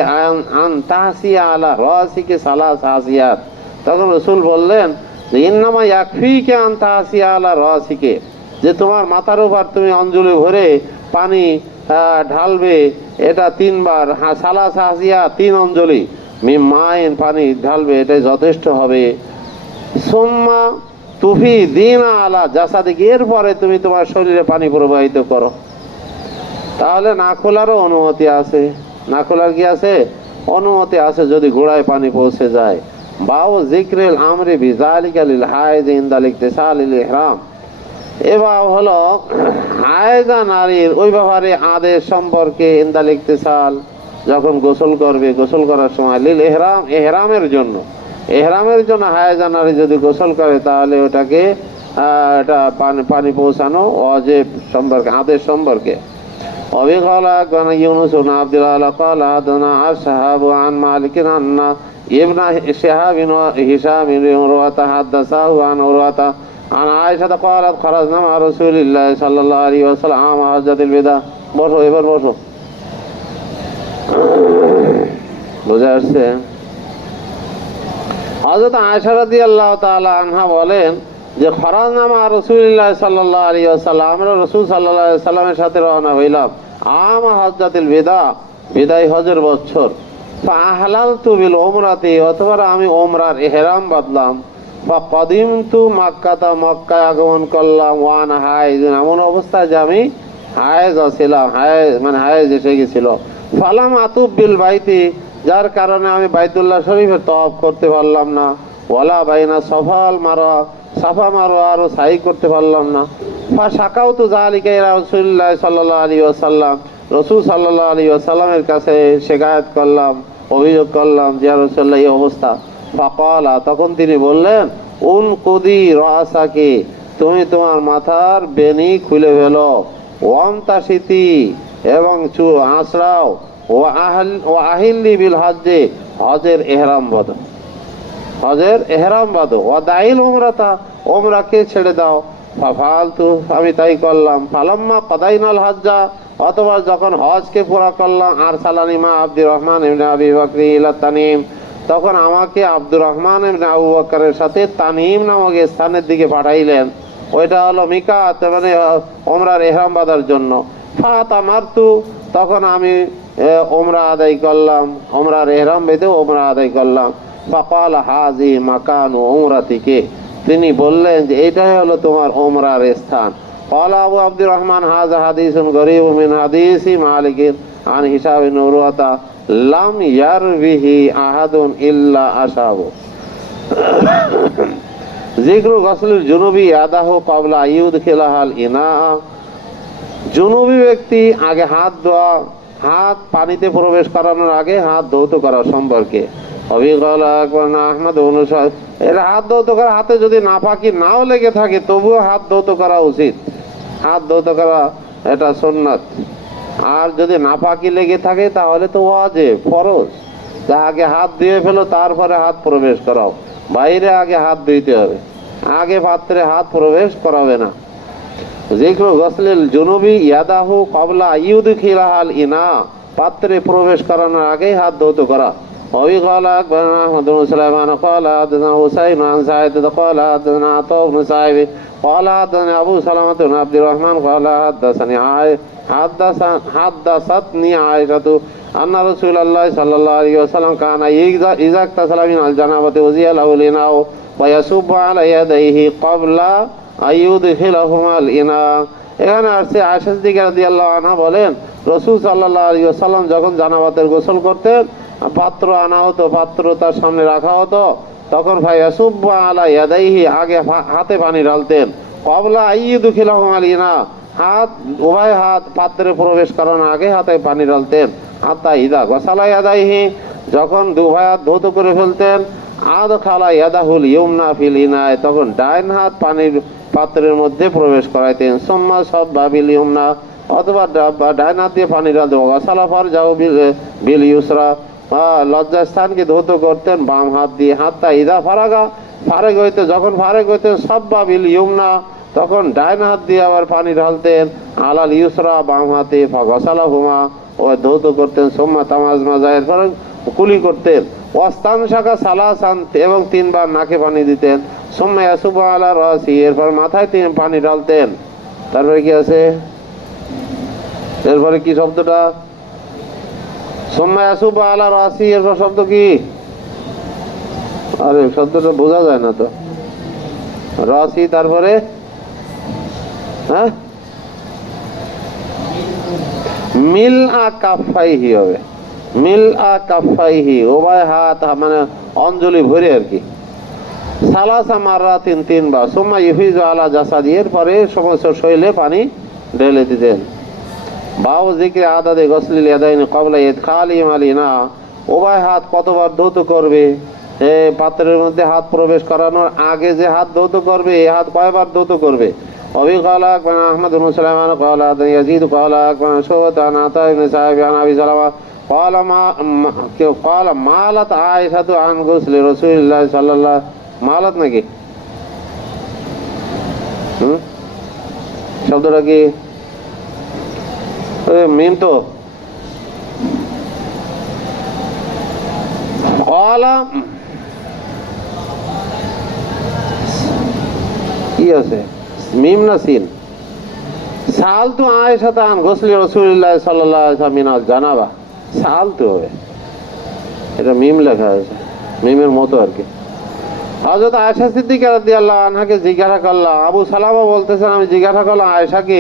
আন তাহসিয়া আলা রাসিকি সালাস হাসিয়াত। তখন রাসূল বললেন যে ইন্নামা ইয়াকফিকি আন তাহসিয়া আলা রাসিকি, যে তোমার মাথার উপর তুমি অঞ্জলি ভরে পানি ঢালবে, এটা 3 বার, সালাস হাসিয়া 3 অঞ্জলি, মিমাইন পানি ঢালবে, এটাই যথেষ্ট হবে। সুম্মা তুফি দিনা আলা জাসাদিক, এরপরে তুমি তোমার শরীরে পানি প্রবাহিত করো। তাহলে না খোলারও অনুমতি আছে। না খোলার কি আছে? অনুমতি আছে, যদি গোড়ায় পানি পৌঁছে যায়। বাউ জিক্রিল আমরি বিযালিকা লিল হায়েজ ইনদাল ইকতিসালিল ইহরাম। এবার হলো হায়েজা নারীর ওই ব্যাপারে আদেশ সম্পর্কে, ইনদাল ইকতিসাল, যখন গোসল করবে, গোসল করার সময় লিল এহরাম, এহরামের জন্য হায়েজা নারী যদি গোসল করে তাহলে ওটাকে এটা পানি পৌঁছানো ওয়াজিব সম্পর্কে, আদেশ সম্পর্কে। وفي قال كان يونس بن عبد الله قال حدثنا الشهاب عن مالك أن ابن شهاب وهشام بن عروة حدثه عن عروة عن عائشة قالت خرجنا مع رسول الله صلى الله عليه وسلم عام حجة الوداع। বসো, এবার বসো, বুঝে আসছে? হযরত আয়েশা রাদিয়াল্লাহু তাআলা আনহা বলেন যে খরাজনা মা রাসূলুল্লাহ সাল্লাল্লাহু আলাইহি ওয়াসাল্লাম, আমরা রাসূল সাল্লাল্লাহু আলাইহি ওয়াসাল্লামের সাথে রওনা হইলাম আমা হজ্জাতুল বিদা, বিদায় হজের বছর। ফাআহলালতু বিল উমরাতি, অতঃপর আমি উমরার ইহরাম বাঁধলাম। ফাকাদিমতু মক্কাতা, মক্কায় আগমন করলাম। ওয়ানা হাইজ, এমন অবস্থায় যে আমি হায়েজ ছিলাম, হায়েজ এসে গেছিল। ফালাম আতুব বিল বাইতি, যার কারণে আমি বাইতুল্লাহ শরীফের তওয়াফ করতে পারলাম না। ওয়ালা বাইনা সাফা মারওয়া আরো সাই করতে পারলাম না। ফাশাকাউতু যালিকা ইলা রাসূলিল্লাহ সাল্লাল্লাহু আলাইহি ওয়াসাল্লাম, রাসূল সাল্লাল্লাহু আলাইহি ওয়াসাল্লামের কাছে শিকায়াত করলাম, অভিযোগ করলাম যে ইয়া রাসূলুল্লাহ এই অবস্থা। ফাকালা, তখন তিনি বললেন উনকুদি রাসাকি, তুমি তোমার মাথার বেনি খুলে ফেলো। ওয়ামতাশিতি, এবং আঁচড়াও। ও আহিল্লি বিল হজ্জে, হজের এহরাম বাঁধো, হজের এহরাম বাঁধো। ও দাইল উমরাতা, উমরাকে ছেড়ে দাও। ফালতু, আমি তাই করলাম। ফালাম্মা কাদাইনাল হজ্জা, অথবা যখন হজকে পুরা করলাম। আর সালানি মা আব্দুর রহমান ইবনে আবি বকর ইলা তানিম, তখন আমাকে আব্দুর রহমান ইবনে আবু বকরের সাথে তানিম নামক স্থানের দিকে পাঠাইলেন। ওইটা হলো মিকাত, মানে ওমরার এহরাম বাঁধার জন্য। ফাতামারতু, তখন আমি ওমরা আদায় করলাম, ওমরার এহরাম বেঁধে ওমরা আদায় করলাম। ফাকাল হাজি মাকানু উমরাতিকে, তিনি বললেন যে এটাই হলো তোমার ওমরার স্থান। ক্বালা আবু আব্দুর রহমান হাযা হাদিসুন গরীবুন মিন হাদিসি মালিক আন হিশাম বিন উরওয়াতা লাম ইয়ারবিহি আহাদুন ইল্লা আশাবু। যিকরু গসলুল জুনুবি আদাহু ক্বাবলা আইয়ুদখিলাহাল ইনা, জুনুবি ব্যক্তি আগে হাত ধোয়া, হাত পানিতে প্রবেশ করানোর আগে হাত ধৌত করা সম্পর্কে। এর হাত ধৌত করা, হাতে যদি নাপাকি নাও লেগে থাকে তবুও হাত ধৌত করা উচিত, হাত ধৌত করা এটা সুন্নাত। আর যদি নাপাকি লেগে থাকে তাহলে তো ওয়াজিব, ফরজ। তা আগে হাত ধুয়ে ফেলো, তারপরে হাত প্রবেশ করাও। বাইরে আগে হাত ধুইতে হবে, আগে পাত্রে হাত প্রবেশ করাবে না। যিকরু গসলিল জুনুবি ইয়াদাহু ক্বাবলা আইয়ুদখিলাহাল ইনা, পাত্রে প্রবেশ করানোর আগেই হাত ধৌত করা। وفي قال أخبرنا أحمد بن سليمان قال حدثنا حسين عن سعيد قال حدثنا عطاء بن سعيد قال حدثني أبو سلمة بن عبد الرحمن قال حدثتني عائشة أن رسول الله صلى الله عليه وسلم كان إذا اغتسل من الجنابة وزي له الإناء ويصب على يديه قبل أن يدخلهما الإناء। এখানে আসছে আয়েশা সিদ্দিকা রাদিয়াল্লাহু আনহা বলেন রাসূল সাল্লাল্লাহু আলাইহি ওয়াসাল্লাম যখন জানাবাতের গোসল করতেন, পাত্র আনা হতো, পাত্র তার সামনে রাখা হতো, তখন ফায়াসুব্বু আলা ইয়াদাইহি, আগে হাতে পানি ঢালতেন। ক্বাবলা আইয়ুদখিলাহুমাল ইনা, হাত উভয় হাত পাত্রে প্রবেশ করানোর আগে হাতে পানি ঢালতেন। হাত্তা ইদা গসালা ইয়াদাইহি, যখন দুভয় হাত ধৌত করে ফেলতেন। আদখালা ইয়াদাহুল ইয়ুমনা ফিল ইনায়, তখন ডাইন হাত পানির পাত্রের মধ্যে প্রবেশ করাইতেন। সুম্মা সাব্বা বিল ইয়ুমনা, অথবা ডাইন হাত দিয়ে পানি ঢালতেন। গসালা ফারজাহু বিল ইউসরা, লজ্জাস্থানকে ধৌত করতেন বাম হাত দিয়ে। হাত্তা ইদা ফারেগ হইতে, যখন ফারেগ হইতেন সাব্বা বিল ইয়ুমনা, তখন ডাইন হাত দিয়ে আবার পানি ঢালতেন আলাল ইউসরা, বাম হাতে। ফাগসালাহুমা, ও ধৌত করতেন। সুম্মা তামাজমাজা, এরপর কুলি করতেন। ওয়াস্তান শাখা সালাসান, এবং 3 বার নাকে পানি দিতেন। সুম্মা ইয়াসুবু আলা রাসি, এরপর মাথায় পানি ঢালতেন। তারপরে কি আছে, এরপরে কি শব্দটা? সুম্মা ইয়াসুবু আলা রাসি, এরপর শব্দ কি? আরে শব্দটা বোঝা যায় না তো। রাসি, তারপরে হ্যাঁ মিল আ কাফাইহি হবে, মিল আ কাফাইহি, উভয় হাত মানে অঞ্জলি ভরে আর কি। সালাসা মাররাতিন, 3 বার। সুম্মা ইউফিজু আলা জাসাদি, এরপরে সমস্ত শরীরে পানি ঢেলে দিতেন। বাউ জিক্রে আদাদে গসলিল ইয়াদাইনি ক্বাবলা ইদখালিহিমা আল ইনা, উভয় হাত কতবার ধৌত করবে? পাত্রের মধ্যে হাত প্রবেশ করানোর আগে যে হাত ধৌত করবে, এই হাত কয়বার ধৌত করবে? অবি ক্বালা আখবারনা আহমদ ইবনে সুলাইমান ক্বালা হাদাথানি ইয়াজিদ ক্বালা আখবারনা শুআবা আন আতা ইবনে সাইব আন আবি সালামা ক্বালা মালাত আয়েশাতু আন গুসলি রাসূলিল্লাহ সাল্লাল্লাহু, মালাত নাকি শব্দটা কি? মিম তো। কি আছে, মিম না সিন? সালতু আয়েশাতা আন গুসলি রাসূলিল্লাহ সাল্লাল্লাহু আলাইহি ওয়াসাল্লাম মিনাল জানাবা, সালতু হবে, এটা মিম লেখা আছে, মিমের মতো আর কি। হযরত আয়েশা সিদ্দিকা রাদিয়াল্লাহু আনহাকে জিজ্ঞাসা করলাম, আবু সালামা বলতেছেন আমি জিজ্ঞাসা করলাম আয়েশাকে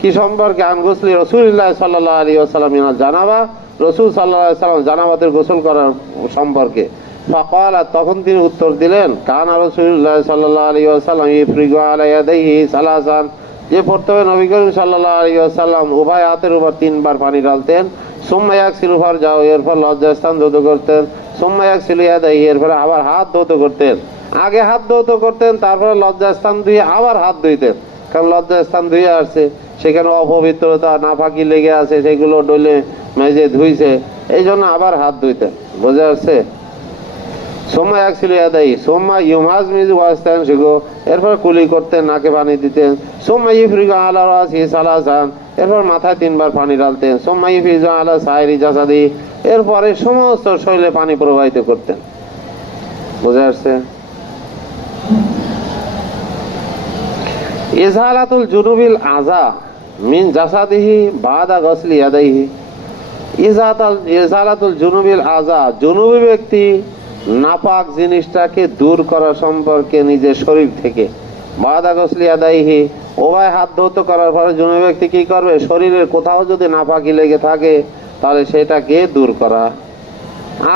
কি সম্পর্কে? আন গুসলি রাসূলিল্লাহ সাল্লাল্লাহু আলাইহি ওয়াসাল্লাম মিনাল জানাবা, রাসূল সাল্লাল্লাহু আলাইহি ওয়াসাল্লাম জানাবাতের গোসল করার সম্পর্কে। ফাকালা, তখন তিনি উত্তর দিলেন, কানা রাসূলুল্লাহ সাল্লাল্লাহু আলাইহি ওয়াসাল্লাম ইফরিগু আলা ইয়াদাইহি সালাসান, যে প্রথমে নবী করিম সাল্লাল্লাহু আলাইহি ওয়াসাল্লাম উভয় হাতের উপর তিনবার পানি ঢালতেন। সুম্মা ইয়াগসিলু ফারজাহু, এরপর লজ্জাস্থান ধৌত করতেন। সুম্মা ইয়াগসিলু ইয়াদাইহি, এরপর আবার হাত ধৌত করতেন। আগে হাত ধৌত করতেন, তারপরে লজ্জাস্থান ধুয়ে আবার হাত ধুইতেন, কারণ লজ্জাস্থান ধুয়ে আসছে, সেখানে অপবিত্রতা নাপাকি লেগে আছে, সেগুলো ডলে মেজে ধুইছে, এই জন্য আবার হাত ধুইতেন। বোঝা যাচ্ছে? সোম্মা ইয়াগসিলু ইয়াদাইহি সোম্মা ইউমাজমিজু ওয়াস্তানশিকু, এরপর কুলি করতেন, নাকে পানি দিতেন। সোম্মা ইফরিগু আলা রাসিহি সালাসান, এরপর মাথায় তিনবার পানি ঢালতেন। সোম্মা ইফরিজু আলা সাইরি জাসাদি, এরপরে সমস্ত শরীরে পানি প্রবাহিত করতেন। বোঝা যাচ্ছে? ইজহালাতুল জুনুবিল আযা মিন জাসাদিহি বাদা গসলি ইয়াদাইহি, ইজহালাতুল জুনুবিল আযা, জুনুবী ব্যক্তি নাপাক জিনিসটাকে দূর করা সম্পর্কে নিজের শরীর থেকে। বাদা গসলি ইয়াদাইহি, উভয় হাত ধৌত করার পরে জুনুবী ব্যক্তি কি করবে? শরীরের কোথাও যদি নাপাকি লেগে থাকে তাহলে সেটাকে দূর করা।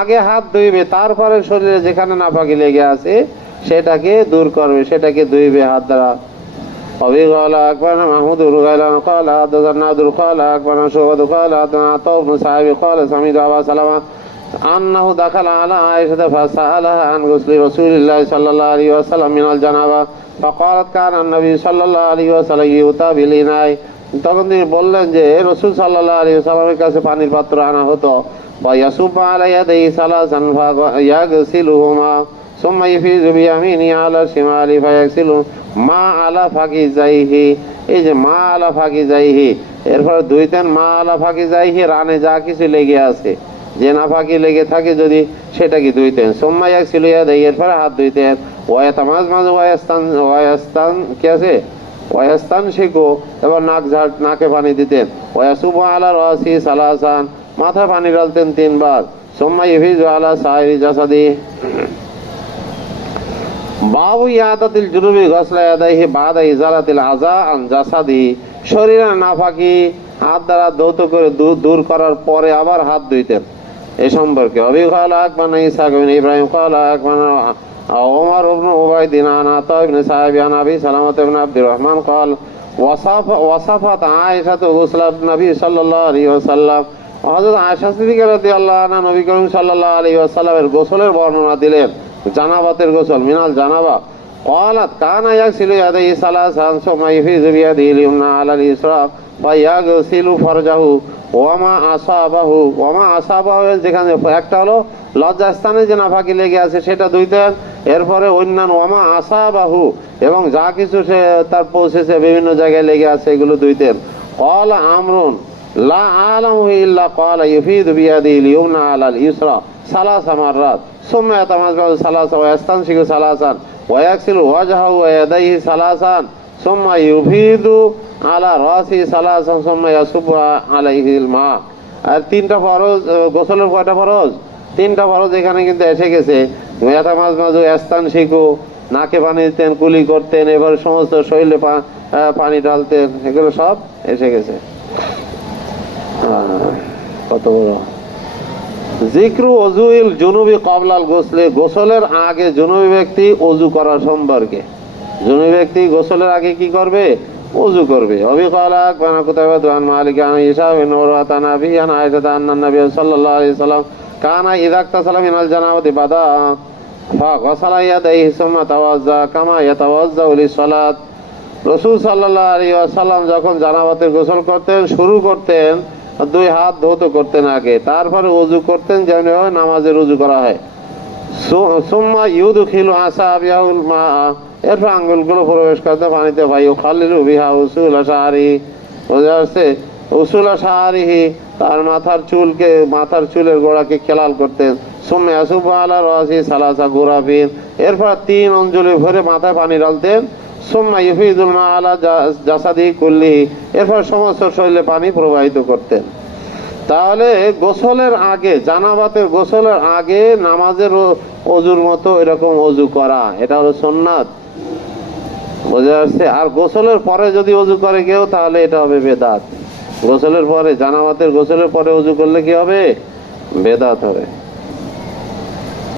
আগে হাত ধুইবে, তারপরে শরীরে যেখানে নাপাকি লেগে আছে সেটাকে দূর করবে, সেটাকে ধুইবে হাত দ্বারা। অবি ক্বালা আখবারনা মাহমুদ ইবনে গায়লান ক্বালা হাদাথানা আব্দুল ক্বালা আখবারনা শুআবা ক্বালা হাদাথানা আতা ইবনে সাইব ক্বালা সামি'তু আবা সালামা আন্নাহু দাখালা আলা আয়েশা ফাসালাহা আন গুসলি রাসূলিল্লাহ সাল্লাল্লাহু আলাইহি ওয়াসাল্লাম মিনাল জানাবা ফাকালাত কানা নবী সাল্লাল্লাহু আলাইহি ওয়াসাল্লাম ইউতা বিলিনাই, তখন তিনি বললেন যে রাসূল সাল্লাল্লাহু আলাইহি ওয়াসাল্লামের কাছে পানির পাত্র আনা হতো। ওয়া ইয়াসুবু আলা ইয়াদাইহি সালাসান ফায়াগসিলুহুমা সুম্মা ইফিযু বিয়ামিনি আলা শিমালি ফায়াগসিলু মা আলা ফাকিজাইহি, এই যে মা আলা ফাকিজাইহি, এরপর ধুইতেন মা আলা ফাকিজাইহি, রানে যা কিছু লেগে আছে, যে নাফাকি লেগে থাকে যদি সেটাকে ধুইতেন। সুম্মা ইয়াগসিলু ইয়াদাইহি, এরপর হাত ধুইতেন। ওয়ায়াতামাজমাজু ওয়ায়াস্তান কি আছে ওয়ায়াস্তানশিকু, এবার নাকে পানি দিতেন। ওয়ায়াসুবু আলা রাসি সালাসান, মাথায় পানি ঢালতেন তিনবার। সুম্মা ইফিযু আলা সাইরি জাসাদি। বাবু ইয়াদাতিল জুনুবি গসলা ইয়াদাইহি বাদা ইজালাতিল আযা আন জাসাদি, শরীরের নাফাকি হাত দ্বারা ধৌত করে দূর করার পরে আবার হাত ধুইতেন। এই সম্পর্কে অবি ক্বালা আখবারনা ইসহাক ইবনে ইব্রাহিম ক্বালা আখবারনা ওমর ইবনে উবাইদিন আন আতা ইবনে সাইব আন আবি সালামা ইবনে আব্দুর রহমান ক্বাল ওয়াসাফাত আয়েশাতু গুসলান নবী সাল্লাল্লাহু আলাইহি ওয়াসাল্লাম, হযরত আয়েশা সিদ্দিকা রাদিয়াল্লাহু আনহা নবী করিম সাল্লাল্লাহু আলাইহি ওয়াসাল্লামের গোসলের বর্ণনা দিলেন, জানাবাতের গোসল, মিনাল জানাবা। ক্বালাত কানা ইয়াগসিলু ইয়াদাইহি সালাসান সুম্মা ইফিযু বিয়াদিহিল ইউমনা আলাল ইসরা ওয়া ইয়াগসিলু ফারজাহু ওয়ামা আসাবাহু, যেখানে একটা হলো লজ্জাস্থানে যে নাফাকি লেগে আছে সেটা ধুইতেন, এরপরে অন্যান্য ওয়ামা আসাবাহু, এবং যা কিছু সে তার পৌঁছেছে বিভিন্ন জায়গায় লেগে আছে এগুলো ধুইতেন। ক্বালা আমরুন লা আলামু ইল্লা ক্বালা ইফিযু বিয়াদিহিল ইউমনা আলাল ইসরা সালাসা মাররাত সুম্মা ইয়াতামাযযাজু সালাসা ওয়া ইয়াস্তানশিকু সালাসান ওয়া ইয়াগসিলু ওয়াজহাহু ওয়া ইয়াদাইহি সালাসান সুম্মা ইউফিদু আলা রাসি সালাসান সুম্মা ইয়াসুবু আলাইহিল মা। আর তিনটা ফরজ, গোসলের কয়টা ফরজ? তিনটা ফরজ এখানে কিন্তু এসে গেছে। ইয়াতামাযযাজু, ইয়াস্তানশিকু, নাকে পানি দিতেন, কুলি করতেন, এবার সমস্ত শরীরে পানি ঢালতেন, এগুলো সব এসে গেছে। কত বড় জিক্রু ওযুইল জুনুবি ক্বাবলাল গোসলে, গোসলের আগে জুনুবী ব্যক্তি ওযু করার সম্পর্কে। জুনুবী ব্যক্তি গোসলের আগে কি করবে? ওযু করবে। অবি কালাক বানা কুতাবা দুআন মালিক আন ইসা বিন উরওয়াতা নাবি আন আয়েশা আন্না নবী সাল্লাল্লাহু আলাইহি সাল্লাম কানা ইযা ইগতাসালা মিনাল জানাবাতি বাদা ফাগাসালা ইয়াদাইহি সুম্মা তাওয়াজ্জা কামা ইয়াতাওয়াজ্জাউ লিস-সালাত। রাসূল সাল্লাল্লাহু আলাইহি ওয়াসাল্লাম যখন জানাবাতের গোসল করতেন, শুরু করতেন, দুই হাত ধৌত করতেন আগে, তারপরে ওযু করতেন যেমন নামাজের ওযু করা হয়। সুম্মা ইউদখিলু আসাবিয়াহুল মা, এরপর আঙ্গুলগুলো প্রবেশ করতে পানিতে, ভাই খালিলু বিহা উসুলা শাহরি, বোঝা যাচ্ছে, উসুলা শাহরিহি, তার মাথার চুলের গোড়াকে খেলাল করতেন। সুম্মা ইয়াসুবু আলা রাসি সালাসা গুরাফিন, এরপর 3 অঞ্জলি ভরে মাথায় পানি ঢালতেন। সুম্মা ইউফিদুল মা আলা জাসাদি কুল্লিহি, এরপর সমস্ত শরীরে পানি প্রবাহিত করতেন। তাহলে গোসলের আগে, জানাবাতের গোসলের আগে নামাজের ওযুর মতো এরকম ওযু করা, এটা হলো সুন্নাত, বোঝা যাচ্ছে। আর গোসলের পরে যদি ওযু করে কেউ, তাহলে এটা হবে বেদাত। গোসলের পরে, জানাবাতের গোসলের পরে ওযু করলে কি হবে? বেদাত হবে।